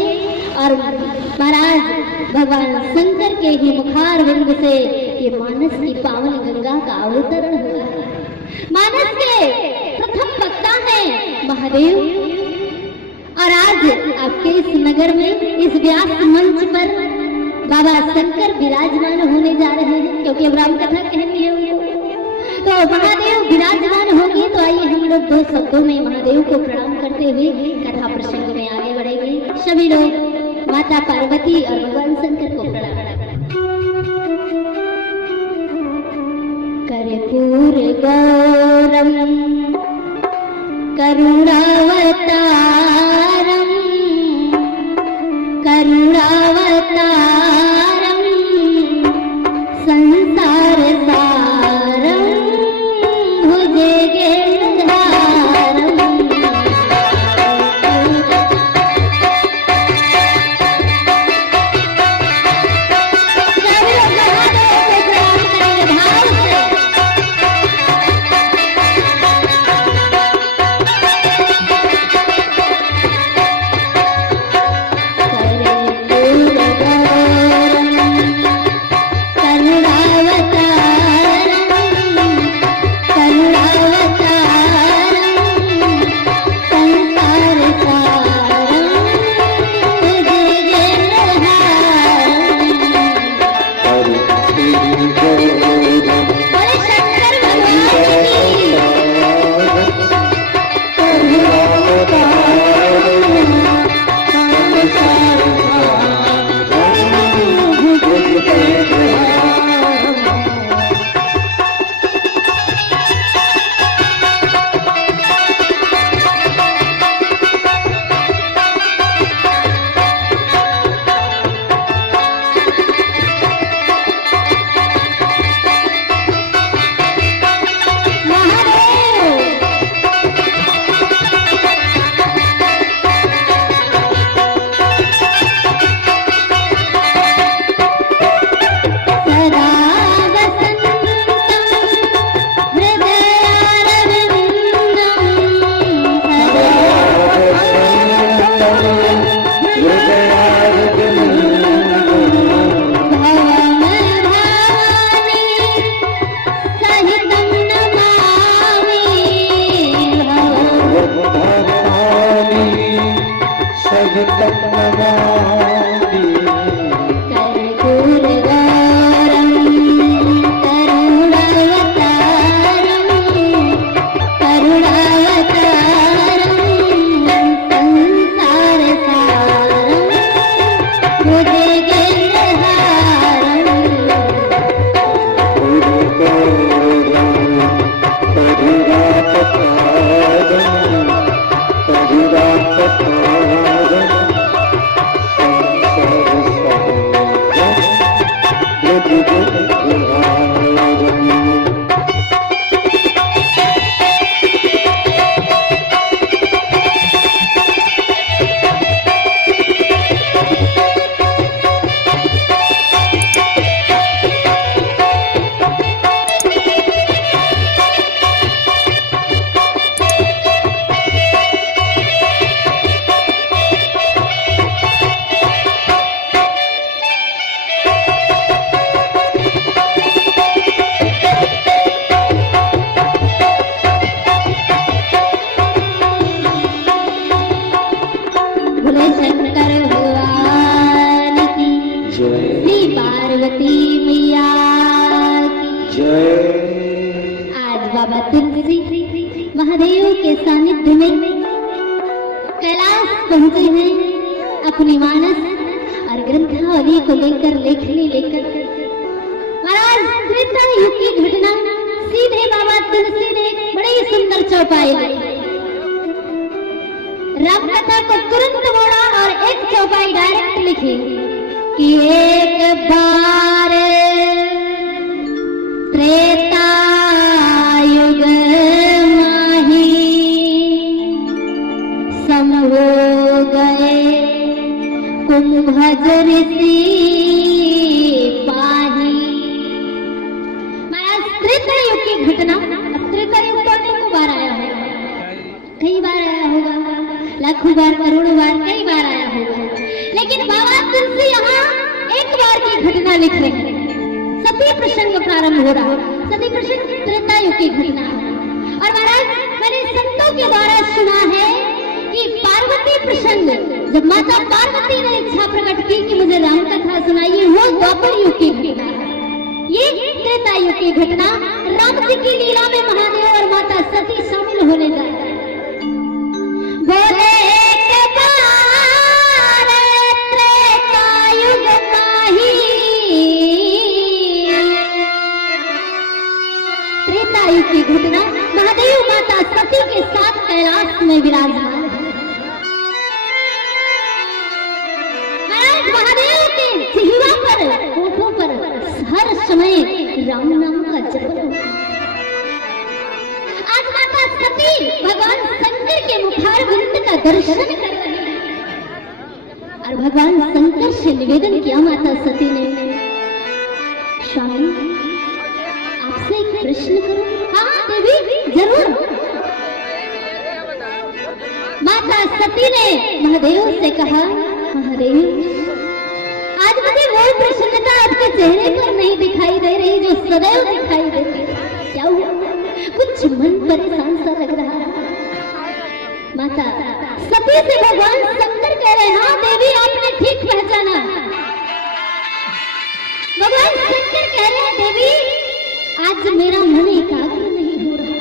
और महाराज भगवान शंकर के ही मुखार बिंद से ये मानस की पावन गंगा का अवतरण हुआ। मानस के प्रथम वक्ता है महादेव, और आज आपके इस नगर में इस व्यास मंच पर बाबा शंकर विराजमान होने जा रहे हैं, क्योंकि अब राम कथा कहनी है उनको। तो महादेव विराजमान होंगे, तो आइए हम लोग दो शब्दों में महादेव को प्रणाम करते हुए कथा प्रसंग में आगे बढ़ेंगे। सभी लोग माता पार्वती और भगवान शंकर को प्रणाम। कर्पूर गौरम करुणावतारम करुणावतारम संसार सारम भुजगेन्द्रहारम। बाबा तुलसी महादेव के सानिध्य में कैलाश पहुंचे हैं अपनी मानस और ग्रंथावली को लेकर लेकर महाराज त्रेता युग की घटना सीधे बाबा तुलसी ने बड़ी सुंदर चौपाई लाई। राम कथा को तुरंत मोड़ा और एक चौपाई डायरेक्ट लिखी कि एक बार त्रेता युग माही सम हो गए कुंभज ऋषि पाही। महाराज त्रेता युग की घटना, अब त्रेता युग तो अनेकों बार आया होगा, कई बार आया होगा, लाखों बार करोड़ों बार कई बार आया होगा, लेकिन बाबा तुलसी यहाँ एक बार की घटना लिख रहे हैं। सती प्रसंग प्रारंभ हो रहा, सती प्रसंग त्रेता युग की घटना है। और महाराज मैंने संतों के द्वारा सुना है कि पार्वती प्रसंग, जब माता पार्वती ने इच्छा प्रकट की कि मुझे राम कथा सुनाइए, वो द्वापर युग की घटना है। ये त्रेता युग की घटना राम जी की लीला में महादेव और माता सती शामिल होने जा रहे हैं। बोले एक बार त्रेता युग माही, त्रेता युग की घटना महादेव माता सती के साथ कैलाश में विराजमान है। महादेव के जिह्वा पर, होठों पर हर समय राम नाम का जप होता है। आज माता सती भगवान शंकर के मुखार बिंद का दर्शन कर रही है और भगवान शंकर से निवेदन किया माता सती ने, स्वामी आपसे एक प्रश्न करूं? हाँ देवी जरूर। माता सती ने महादेव से कहा, महादेव आज मुझे वो प्रसन्नता आपके चेहरे पर नहीं दिखाई दे रही जो सदैव दिखाई देती है, क्या हुआ? कुछ मन परेशान सा लग रहा है। माता सती से भगवान शंकर कह रहे, हाँ देवी आपने ठीक पहचाना। भगवान शंकर कह रहे हैं, देवी आज मेरा मन एकाग्र नहीं हो रहा।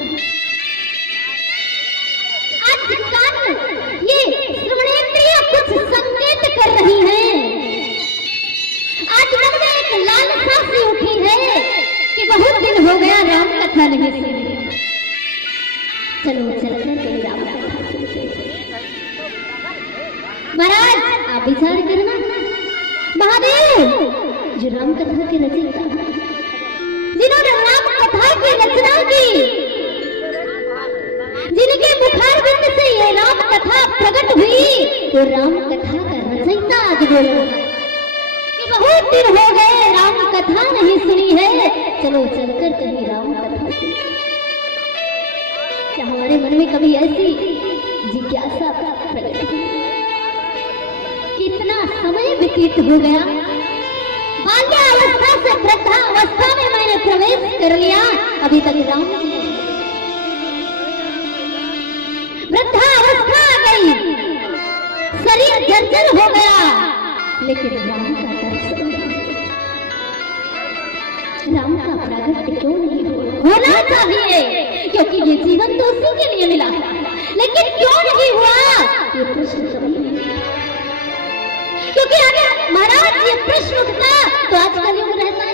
आज कान ये श्रवणेंद्रियां कुछ संकेत कर रही हैं। आज मन में एक लालसा सी उठी है कि बहुत दिन हो गया राम कथा नहीं सुनी। चलो चलकर के राम कथा सुनते हैं। महाराज आप विचार करना, महादेव जो राम कथा के रचयिता, जिन्होंने राम कथा की रचना की, जिनके मुखार बिंद से ये राम कथा प्रकट हुई, तो राम कथा का रचयिता आज बोला बहुत दिन हो गए राम कथा नहीं सुनी है, चलो चलकर कहीं राम कथा सुनी। क्या हमारे मन में कभी ऐसी जिज्ञासा प्रकट हुई? कितना समय व्यतीत हो गया, बाल्यावस्था से वृद्धावस्था में मैंने प्रवेश कर लिया, अभी तक राम वृद्धावस्था आ गई, शरीर जर्जर हो गया, लेकिन राम का दर्शन, राम का प्रागट्य क्यों नहीं होना चाहिए? क्योंकि ये जीवन तो उसी के लिए मिला, लेकिन क्यों नहीं हुआ ये प्रश्न कभी नहीं। क्योंकि अगर महाराज ये प्रश्न उठता तो आज कलयुग रहता है,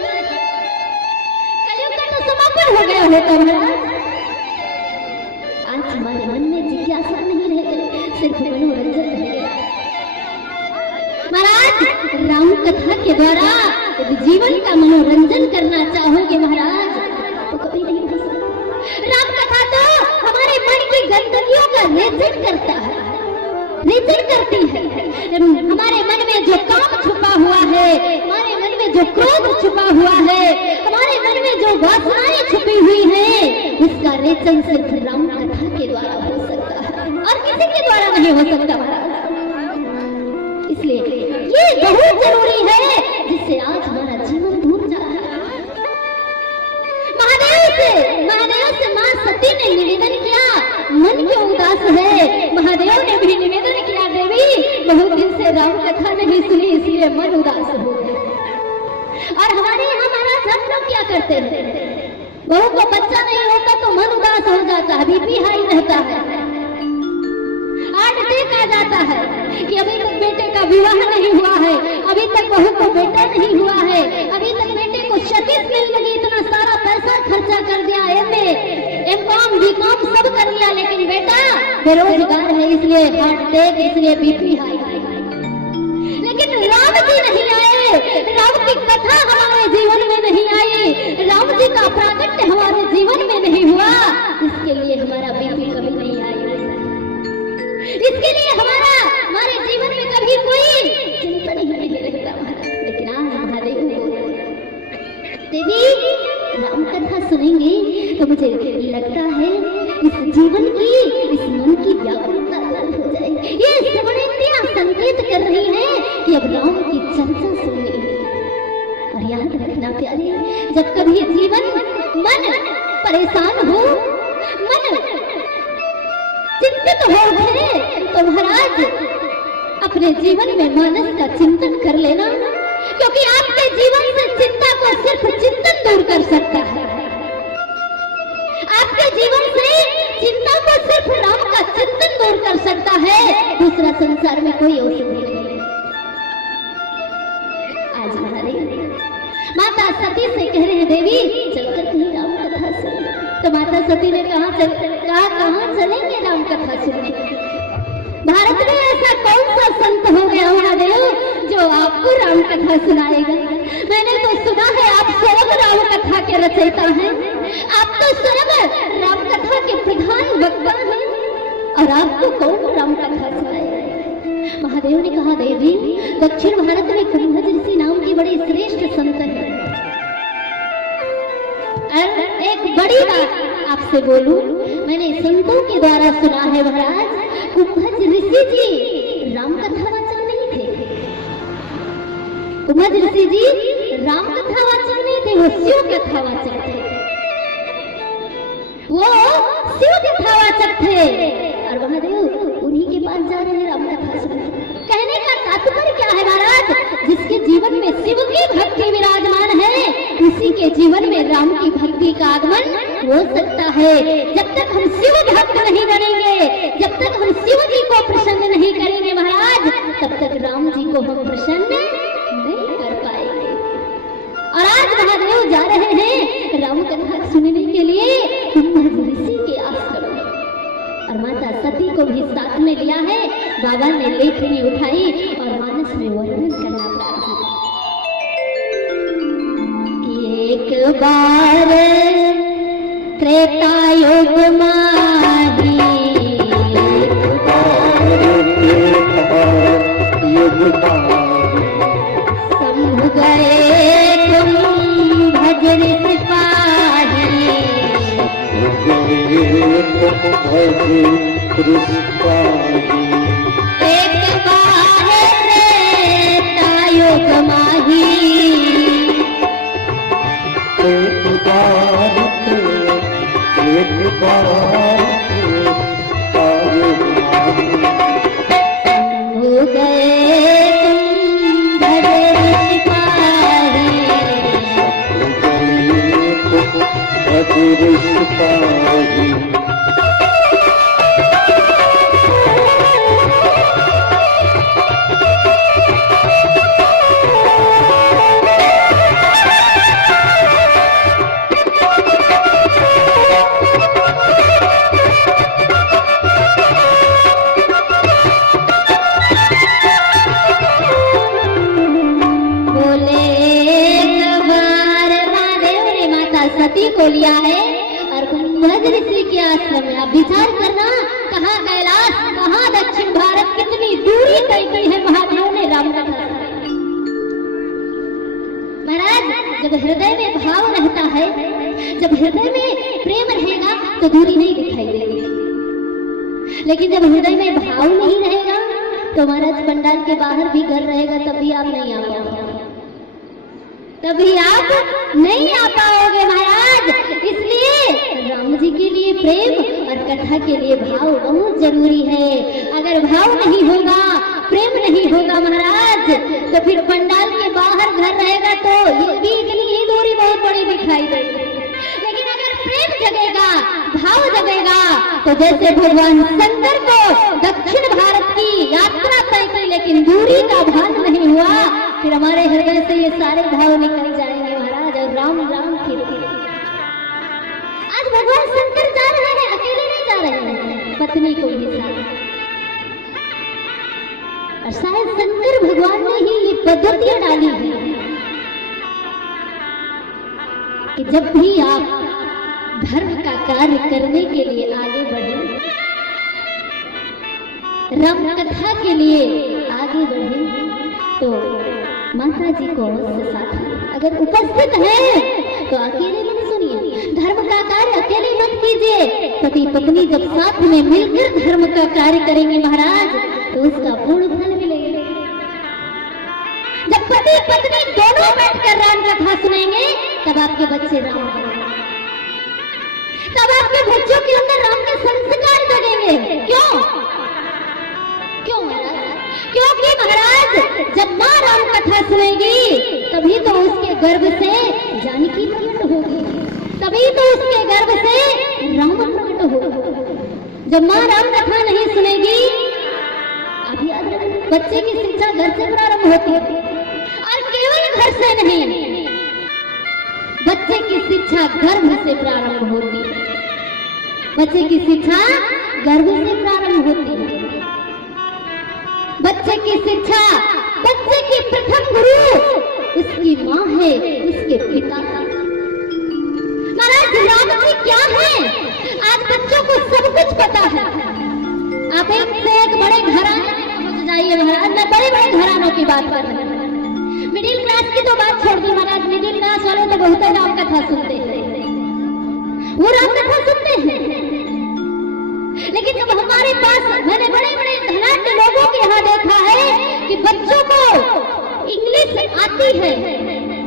कलयुग का तो समापन हो गया होता महाराज। आज हमारे मन में जिज्ञासा नहीं रह गई, सिर्फ मनोरंजन रह गया। महाराज राम कथा के द्वारा यदि जीवन का मनोरंजन करना चाहोगे महाराज तो कभी नहीं हो सकता। राम कथा तो हमारे मन की गंदगियों का रेचन करता है, रेचन करती है। हमारे मन में जो काम छुपा हुआ है, हमारे मन में जो क्रोध छुपा हुआ है, हमारे मन में जो वासनाएं छुपी हुई है, उसका रेचन सिर्फ राम कथा के द्वारा हो सकता है और किसी के द्वारा नहीं हो सकता महाराज। इसलिए ये बहुत जरूरी है, जिससे आज हमारा जीवन दूर जा रहा है। महादेव से मां सती ने निवेदन किया, मन क्यों उदास है? महादेव ने भी निवेदन किया, देवी बहुत दिन से राम कथा नहीं सुनी, इसलिए मन उदास हो गया। और हमारे यहाँ महाराज हम लोग क्या करते हैं, बहू को बच्चा नहीं होता तो मन हो जाता है, बीपी हाई रहता है, हार्ट अटैक आ जाता है कि अभी तक बेटे का विवाह नहीं हुआ है, अभी तक बहू को बेटा नहीं हुआ है, अभी तक बेटे को 36 मिल लगी, इतना सारा पैसा खर्चा कर दिया, एम.कॉम बी.कॉम सब कर लिया, लेकिन बेटा बेरोजगार है, इसलिए हार्ट अटैक, इसलिए बीपी हाई। लेकिन राम जी नहीं आए, राम की कथा हमारे जीवन में नहीं आई, राम जी का प्राकट्य हमारे जीवन में नहीं हुआ, इसके लिए हमारा बीपी कभी नहीं आया, इसके लिए हमारे जीवन में कभी कोई चिंता नहीं रहता। लेकिन आज महादेव देवी राम कथा सुनेंगे तो मुझे लगता है इस जीवन की, इस मन की व्याकुलता दूर हो जाएगी। ये श्रवणेंद्रियां संकेत कर रही हैं कि अब राम की चर्चा सुननी है। और याद रखना प्यारे, जब कभी जीवन मन परेशान हो, मन चिंतित हो गए तो महाराज अपने जीवन में मानस का चिंतन कर लेना, क्योंकि आपके जीवन से चिंता को सिर्फ चिंतन दूर कर सकता है। आपके जीवन से चिंता को सिर्फ राम का चिंतन दूर कर सकता है, दूसरा संसार में कोई औषधि नहीं। आज हमारे माता सती से कह रहे हैं देवी चलकर कहीं राम कथा सुनो, तो माता सती ने कहा कहाँ चलेंगे राम कथा सुनने? भारत में ऐसा कौन सा संत हो गया महादेव जो आपको राम कथा सुनाएगा? मैंने तो सुना है आप स्वयं राम कथा के रचयिता हैं, आप तो स्वयं राम कथा के प्रधान वक्ता हैं, और आपको कौन राम कथा सुनाएगा? महादेव ने कहा देवी दक्षिण भारत में कुंभज ऋषि नाम की बड़ी श्रेष्ठ संत है। और एक बड़ी बात आपसे बोलूं, मैंने संतों के द्वारा सुना है महाराज, कुंभज ऋषि जी राम कथा वाचक नहीं थे। कुंभज ऋषि जी राम कथा वाचक नहीं थे, वो शिव कथा वाचक थे, वो शिव कथा वाचक थे। और महादेव उन्हीं के पास जा रहे हैं राम कथा सुनने। कहने का तात्पर्य क्या है महाराज? जिसके जीवन में शिव की भक्ति विराजमान है, उसी के जीवन में राम की भक्ति का आगमन हो सकता है। जब तक हम शिव भक्त नहीं बनेंगे, जब तक हम शिव जी को प्रसन्न नहीं करेंगे महाराज, तब तक राम जी को हम प्रसन्न नहीं कर पाएंगे। और आज महादेव जा रहे हैं राम कथा सुनने के लिए कुंभज ऋषि के आश्रम में, और माता सती को भी साथ में लिया है। बाबा ने लेखनी उठाई और मानस में वर्णन करना प्रारंभ किया। एक बार त्रेता युग माही, शंभु गए कुंभज ऋषि पाही, एक बार त्रेता युग माही, हो गए कुंभज ऋषि पाही, सती को लिया है और कुंभज ऋषि के आश्रम में। आप विचार करना, कहाँ कैलाश, कहाँ दक्षिण भारत, कितनी दूरी तय की है महादेव ने राम कथा। महाराज जब हृदय में भाव रहता है, जब हृदय में प्रेम रहेगा तो दूरी नहीं दिखाई देगी, लेकिन जब हृदय में भाव नहीं रहेगा तो महाराज पंडाल के बाहर भी घर रहेगा तभी आप नहीं आ पाओगे, तभी आप नहीं आ पाओगे महाराज। इसलिए राम जी के लिए प्रेम और कथा के लिए भाव बहुत जरूरी है। अगर भाव नहीं होगा, प्रेम नहीं होगा महाराज, तो फिर पंडाल के बाहर घर रहेगा तो ये भी इतनी ही दूरी बहुत बड़ी दिखाई देगी। लेकिन अगर प्रेम प्रेम जगेगा, भाव जगेगा। तो जैसे भगवान शंकर को दक्षिण भारत की यात्रा तय की लेकिन दूरी का भान नहीं हुआ, फिर हमारे हृदय से ये सारे भाव निकल जाएंगे महाराज, और राम राम फिर आज भगवान शंकर जा रहे हैं, अकेले नहीं जा रहे हैं, पत्नी को भी साथ। और शायद शंकर भगवान ने ही ये पद्धतियां डाली है कि जब भी आप धर्म का कार्य करने के लिए आगे बढ़े, राम कथा के लिए आगे बढ़े, तो माता जी को अवश्य साथ अगर उपस्थित है तो अकेले मत सुनिए, धर्म का कार्य अकेले मत कीजिए। पति पत्नी जब साथ में मिलकर धर्म का कार्य करेंगे महाराज, तो उसका पूर्ण फल मिलेगा। जब पति पत्नी दोनों बैठकर राम कथा सुनेंगे, तब आपके बच्चे राम बनेंगे, तब आपके बच्चों के अंदर राम के संस्कार जगेंगे। क्यों क्यों महाराज? क्योंकि महाराज जब माँ राम कथा सुनेगी, तभी तो उसके गर्भ से जानकी प्रकट होगी, तभी तो उसके गर्भ से राम प्रकट होगा। जब माँ राम कथा नहीं सुनेगी, अब याद रखना, बच्चे की शिक्षा घर से प्रारंभ होती है, और केवल घर से नहीं, बच्चे की शिक्षा गर्भ से प्रारंभ होती है। बच्चे की शिक्षा गर्भ से प्रारंभ होती है। बच्चे की शिक्षा, बच्चे की प्रथम गुरु उसकी माँ है, उसके पिता का। महाराज राम जी क्या है, आज बच्चों को सब कुछ पता है। आप एक से एक बड़े घराने में पहुंच जाइए महाराज, मैं बड़े बड़े घरानों की बात कर रही हूँ। मिडिल क्लास की तो बात छोड़ दी महाराज, मिडिल क्लास वाले तो बहुत राम कथा सुनते हैं, वो राम कथा सुनते हैं। लेकिन जब हमारे पास, मैंने बड़े बड़े धनाढ्य लोगों के यहाँ देखा है कि बच्चों को इंग्लिश आती है,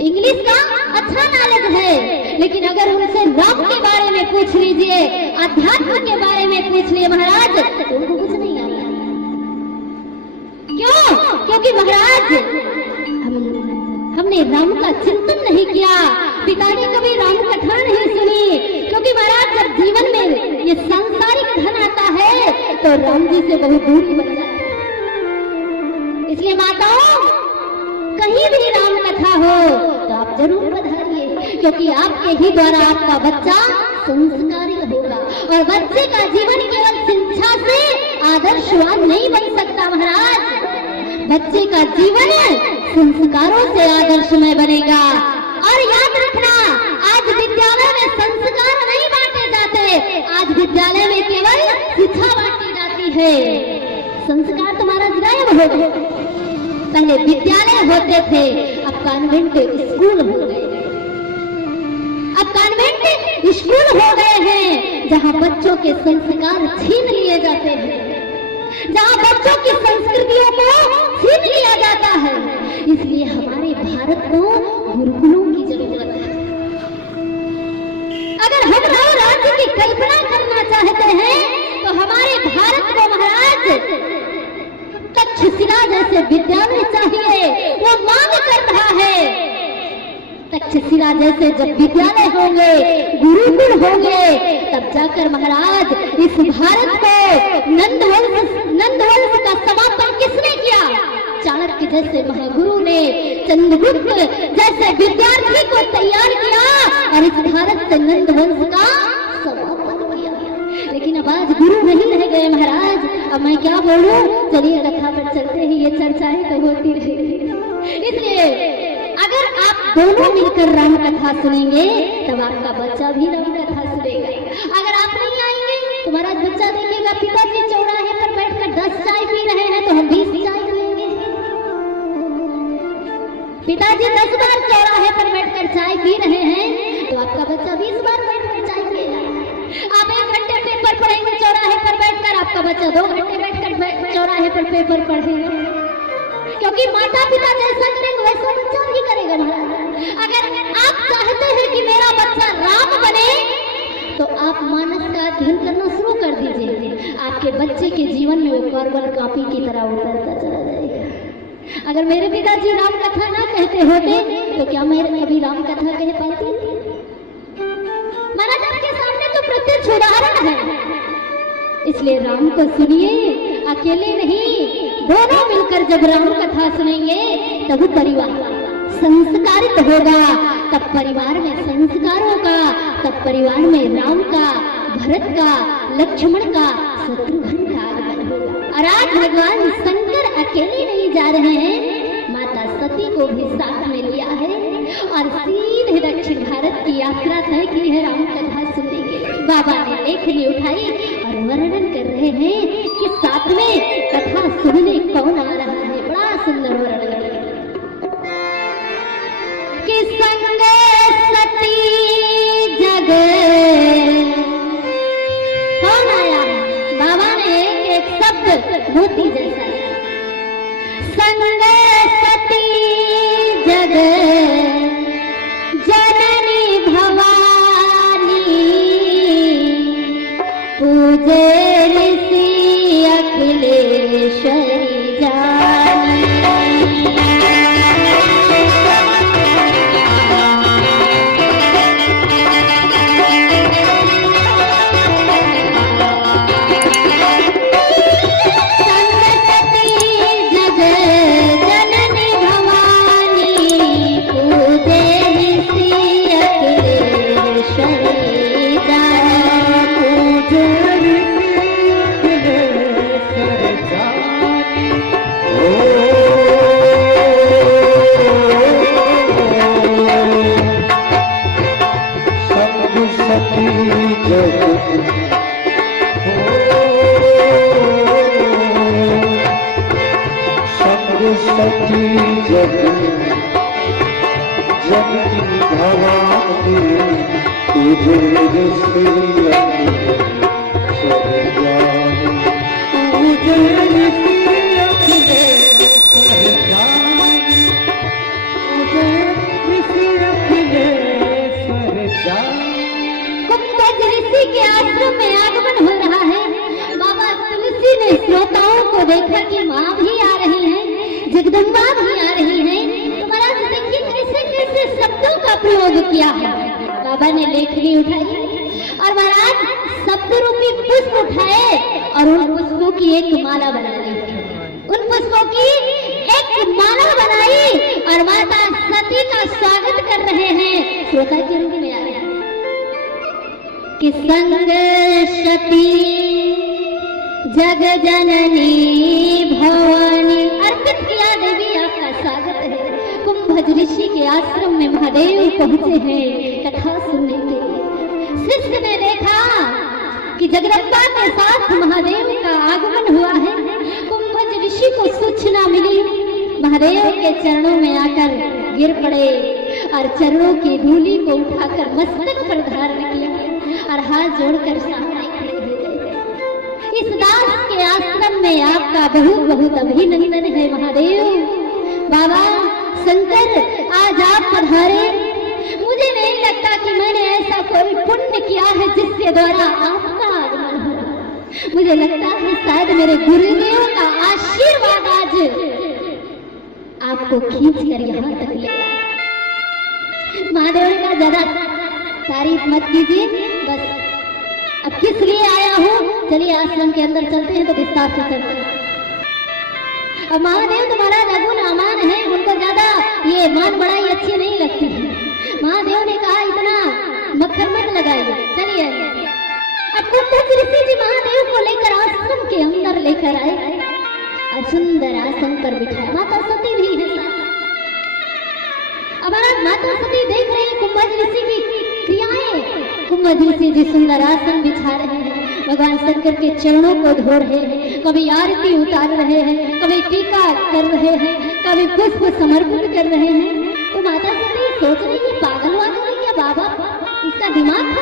इंग्लिश का अच्छा नॉलेज है, लेकिन अगर उनसे राम के बारे में पूछ लीजिए, अध्यात्म के बारे में पूछ लिए महाराज, तो उनको कुछ नहीं आता। क्यों? क्योंकि महाराज हमने राम का चिंतन नहीं किया, पिता ने कभी राम कथा नहीं सुनी। क्योंकि महाराज जब जीवन में ये सांसारिक धन आता है, तो राम जी से बहुत दूरी बन जाती है। इसलिए माताओं, कहीं भी राम कथा हो तो आप जरूर पधारिए, क्योंकि आपके ही द्वारा आपका बच्चा संस्कारित होगा, और बच्चे का जीवन केवल शिक्षा से आदर्शवान नहीं बन सकता महाराज, बच्चे का जीवन संस्कारों से आदर्शमय बनेगा। और याद रखना, आज विद्यालय में संस्कार नहीं बांटे जाते, आज विद्यालय में केवल शिक्षा बांटी जाती है। संस्कार तुम्हारा गायब हो गए। पहले विद्यालय होते थे, अब कॉन्वेंट स्कूल हो गए, अब कॉन्वेंट स्कूल हो गए हैं, जहाँ बच्चों के संस्कार छीन लिए जाते हैं, जहाँ बच्चों की संस्कृतियों को छीन लिया जाता है। इसलिए हमारे भारत को गुरुकुलों की जरूरत है। अगर हम राज्य की कल्पना करना चाहते हैं, तो हमारे भारत को महाराज तक्षशिला जैसे विद्यालय चाहिए, वो मांग कर रहा है। तक्षशिला जैसे जब विद्यालय होंगे, गुरुकुल होंगे, तब जाकर महाराज इस भारत को नंदवंश का समापन किसने किया? चाणक्य जैसे महागुरु ने, चंद्रगुप्त जैसे विद्यार्थी को तैयार किया, और इस भारत से नंदवंश का समापन किया। लेकिन अब आज गुरु नहीं रह गए महाराज। अब मैं क्या बोलूं, चलिए कथा पर चलते हैं, ये चर्चाएं तो होती रहेगी। इसलिए अगर आप दोनों मिलकर राम कथा सुनेंगे, तब आपका बच्चा भी राम कथा सुनेगा। अगर आप नहीं आएंगे, तुम्हारा बच्चा देखेगा पिताजी चौराहे पर बैठकर 10 चाय पी रहे हैं, तो हम 20 चाय पिएंगे। पिताजी 10 बार चौराहे पर बैठकर चाय पी रहे हैं, तो आपका बच्चा 20 बार बैठकर चाय पिएगा। आप 1 घंटे पेपर पढ़ेंगे चौराहे पर बैठकर, आपका बच्चा 2 घंटे बैठकर चौराहे पर पेपर पढ़ेगा। क्योंकि माता पिता जैसा करेंगे वैसा बच्चा भी करेगा महाराज। अगर आप चाहते हैं कि मेरा बच्चा राम बने, तो आप मानस का अध्ययन करना शुरू कर दीजिए। आपके बच्चे के जीवन में वो कार्बन कॉपी की तरह उतरता चला जाएगा। अगर मेरे पिताजी राम कथा ना कहते होते, तो क्या मैं कभी राम कथा कह पाती? महाराज आपके सामने उदाहरण है। इसलिए राम को सुनिए, अकेले नहीं, दोनों मिलकर जब राम कथा सुनेंगे तब परिवार संस्कारित होगा, तब परिवार में संस्कार होगा, तब परिवार में राम का, भरत का, लक्ष्मण का, शत्रुघ्न का आगमन होगा। और आज भगवान शंकर अकेले नहीं जा रहे हैं, माता सती को भी साथ में लिया है और सीधे दक्षिण भारत की यात्रा तय की है राम कथा सुनने के लिए। बाबा ने लेखनी उठाई और वर्णन कर रहे हैं कि साथ में कथा सुनने कौन आ रहा है। बड़ा सुंदर वर्णन कि संग सती जग कौन आया। बाबा ने एक शब्द मोती जैसा, संग सती जग जननी भवानी पूजे ऋषि अखिलेश्वरी जानी। सती जग जननी भवानी तुझे ऋषि अखिलेश्वरी जानी। तुझे ऋषि अखिलेश्वरी जानी। तुझे ऋषि अखिलेश्वरी जानी। कुंभज ऋषि के आश्रम में आगमन हो रहा है। बाबा तुलसी ने श्रोताओं को देखा कि माँ भी आ रही है, जगदम्बा भी आ रही है। तो महाराज देखिए कैसे कैसे शब्दों का प्रयोग किया है। बाबा ने लेखनी उठाई और महाराज शब्द रूपी पुष्प उठाए और उन पुष्पों की एक माला बना ली। उन पुष्पों की एक माला बनाई और माता सती का स्वागत कर रहे हैं। श्रोता के रूप में आया कि संग सती जग जननी भवानी अर्पित किया। देवी आपका स्वागत है। कुंभज ऋषि के आश्रम में महादेव पहुंचे हैं कथा सुनने के लिए। शिष्य ने देखा कि जगदम्बा के साथ महादेव का आगमन हुआ है। कुंभज ऋषि को सूचना मिली, महादेव के चरणों में आकर गिर पड़े और चरणों की धूलि को उठाकर मस्तक पर धारण किया और हाथ जोड़कर सामने खड़े हो गए। इस दास के आश्रम में आपका बहुत बहुत अभिनंदन है महादेव। बाबा शंकर आज आप पधारे। मुझे नहीं लगता कि मैंने ऐसा कोई पुण्य किया है जिसके द्वारा आपका आगमन हो। मुझे लगता है शायद मेरे गुरुदेव का आशीर्वाद आज आपको खींच कर यहाँ तक ले आया। महादेव का ज्यादा तारीफ मत कीजिए, बस अब किस लिए आया हूँ चलिए आश्रम के अंदर चलते हैं तो विस्तार से चलते हैं। अब महादेव तुम्हारा रघुन अमान है, उनको ज्यादा ये मान बड़ाई अच्छी नहीं लगती है। महादेव ने कहा इतना मक्खन मत लगाइए, चलिए। अब कुंभज ऋषि जी महादेव को लेकर आश्रम के अंदर लेकर आए और सुंदर आसन पर बिठाया। माता सती भी है साथ। अब माता सती देख रही है कुंभज ऋषि की क्रियाएं। कुंभज ऋषि जी सुंदर आसन बिछा रहे हैं, भगवान शंकर के चरणों को धो रहे हैं, कभी आरती उतार रहे हैं, कभी टीका कर रहे हैं, कभी पुष्प समर्पित कर रहे हैं। तो माता सती सोच रही है पागल वागल है क्या बाबा, इसका दिमाग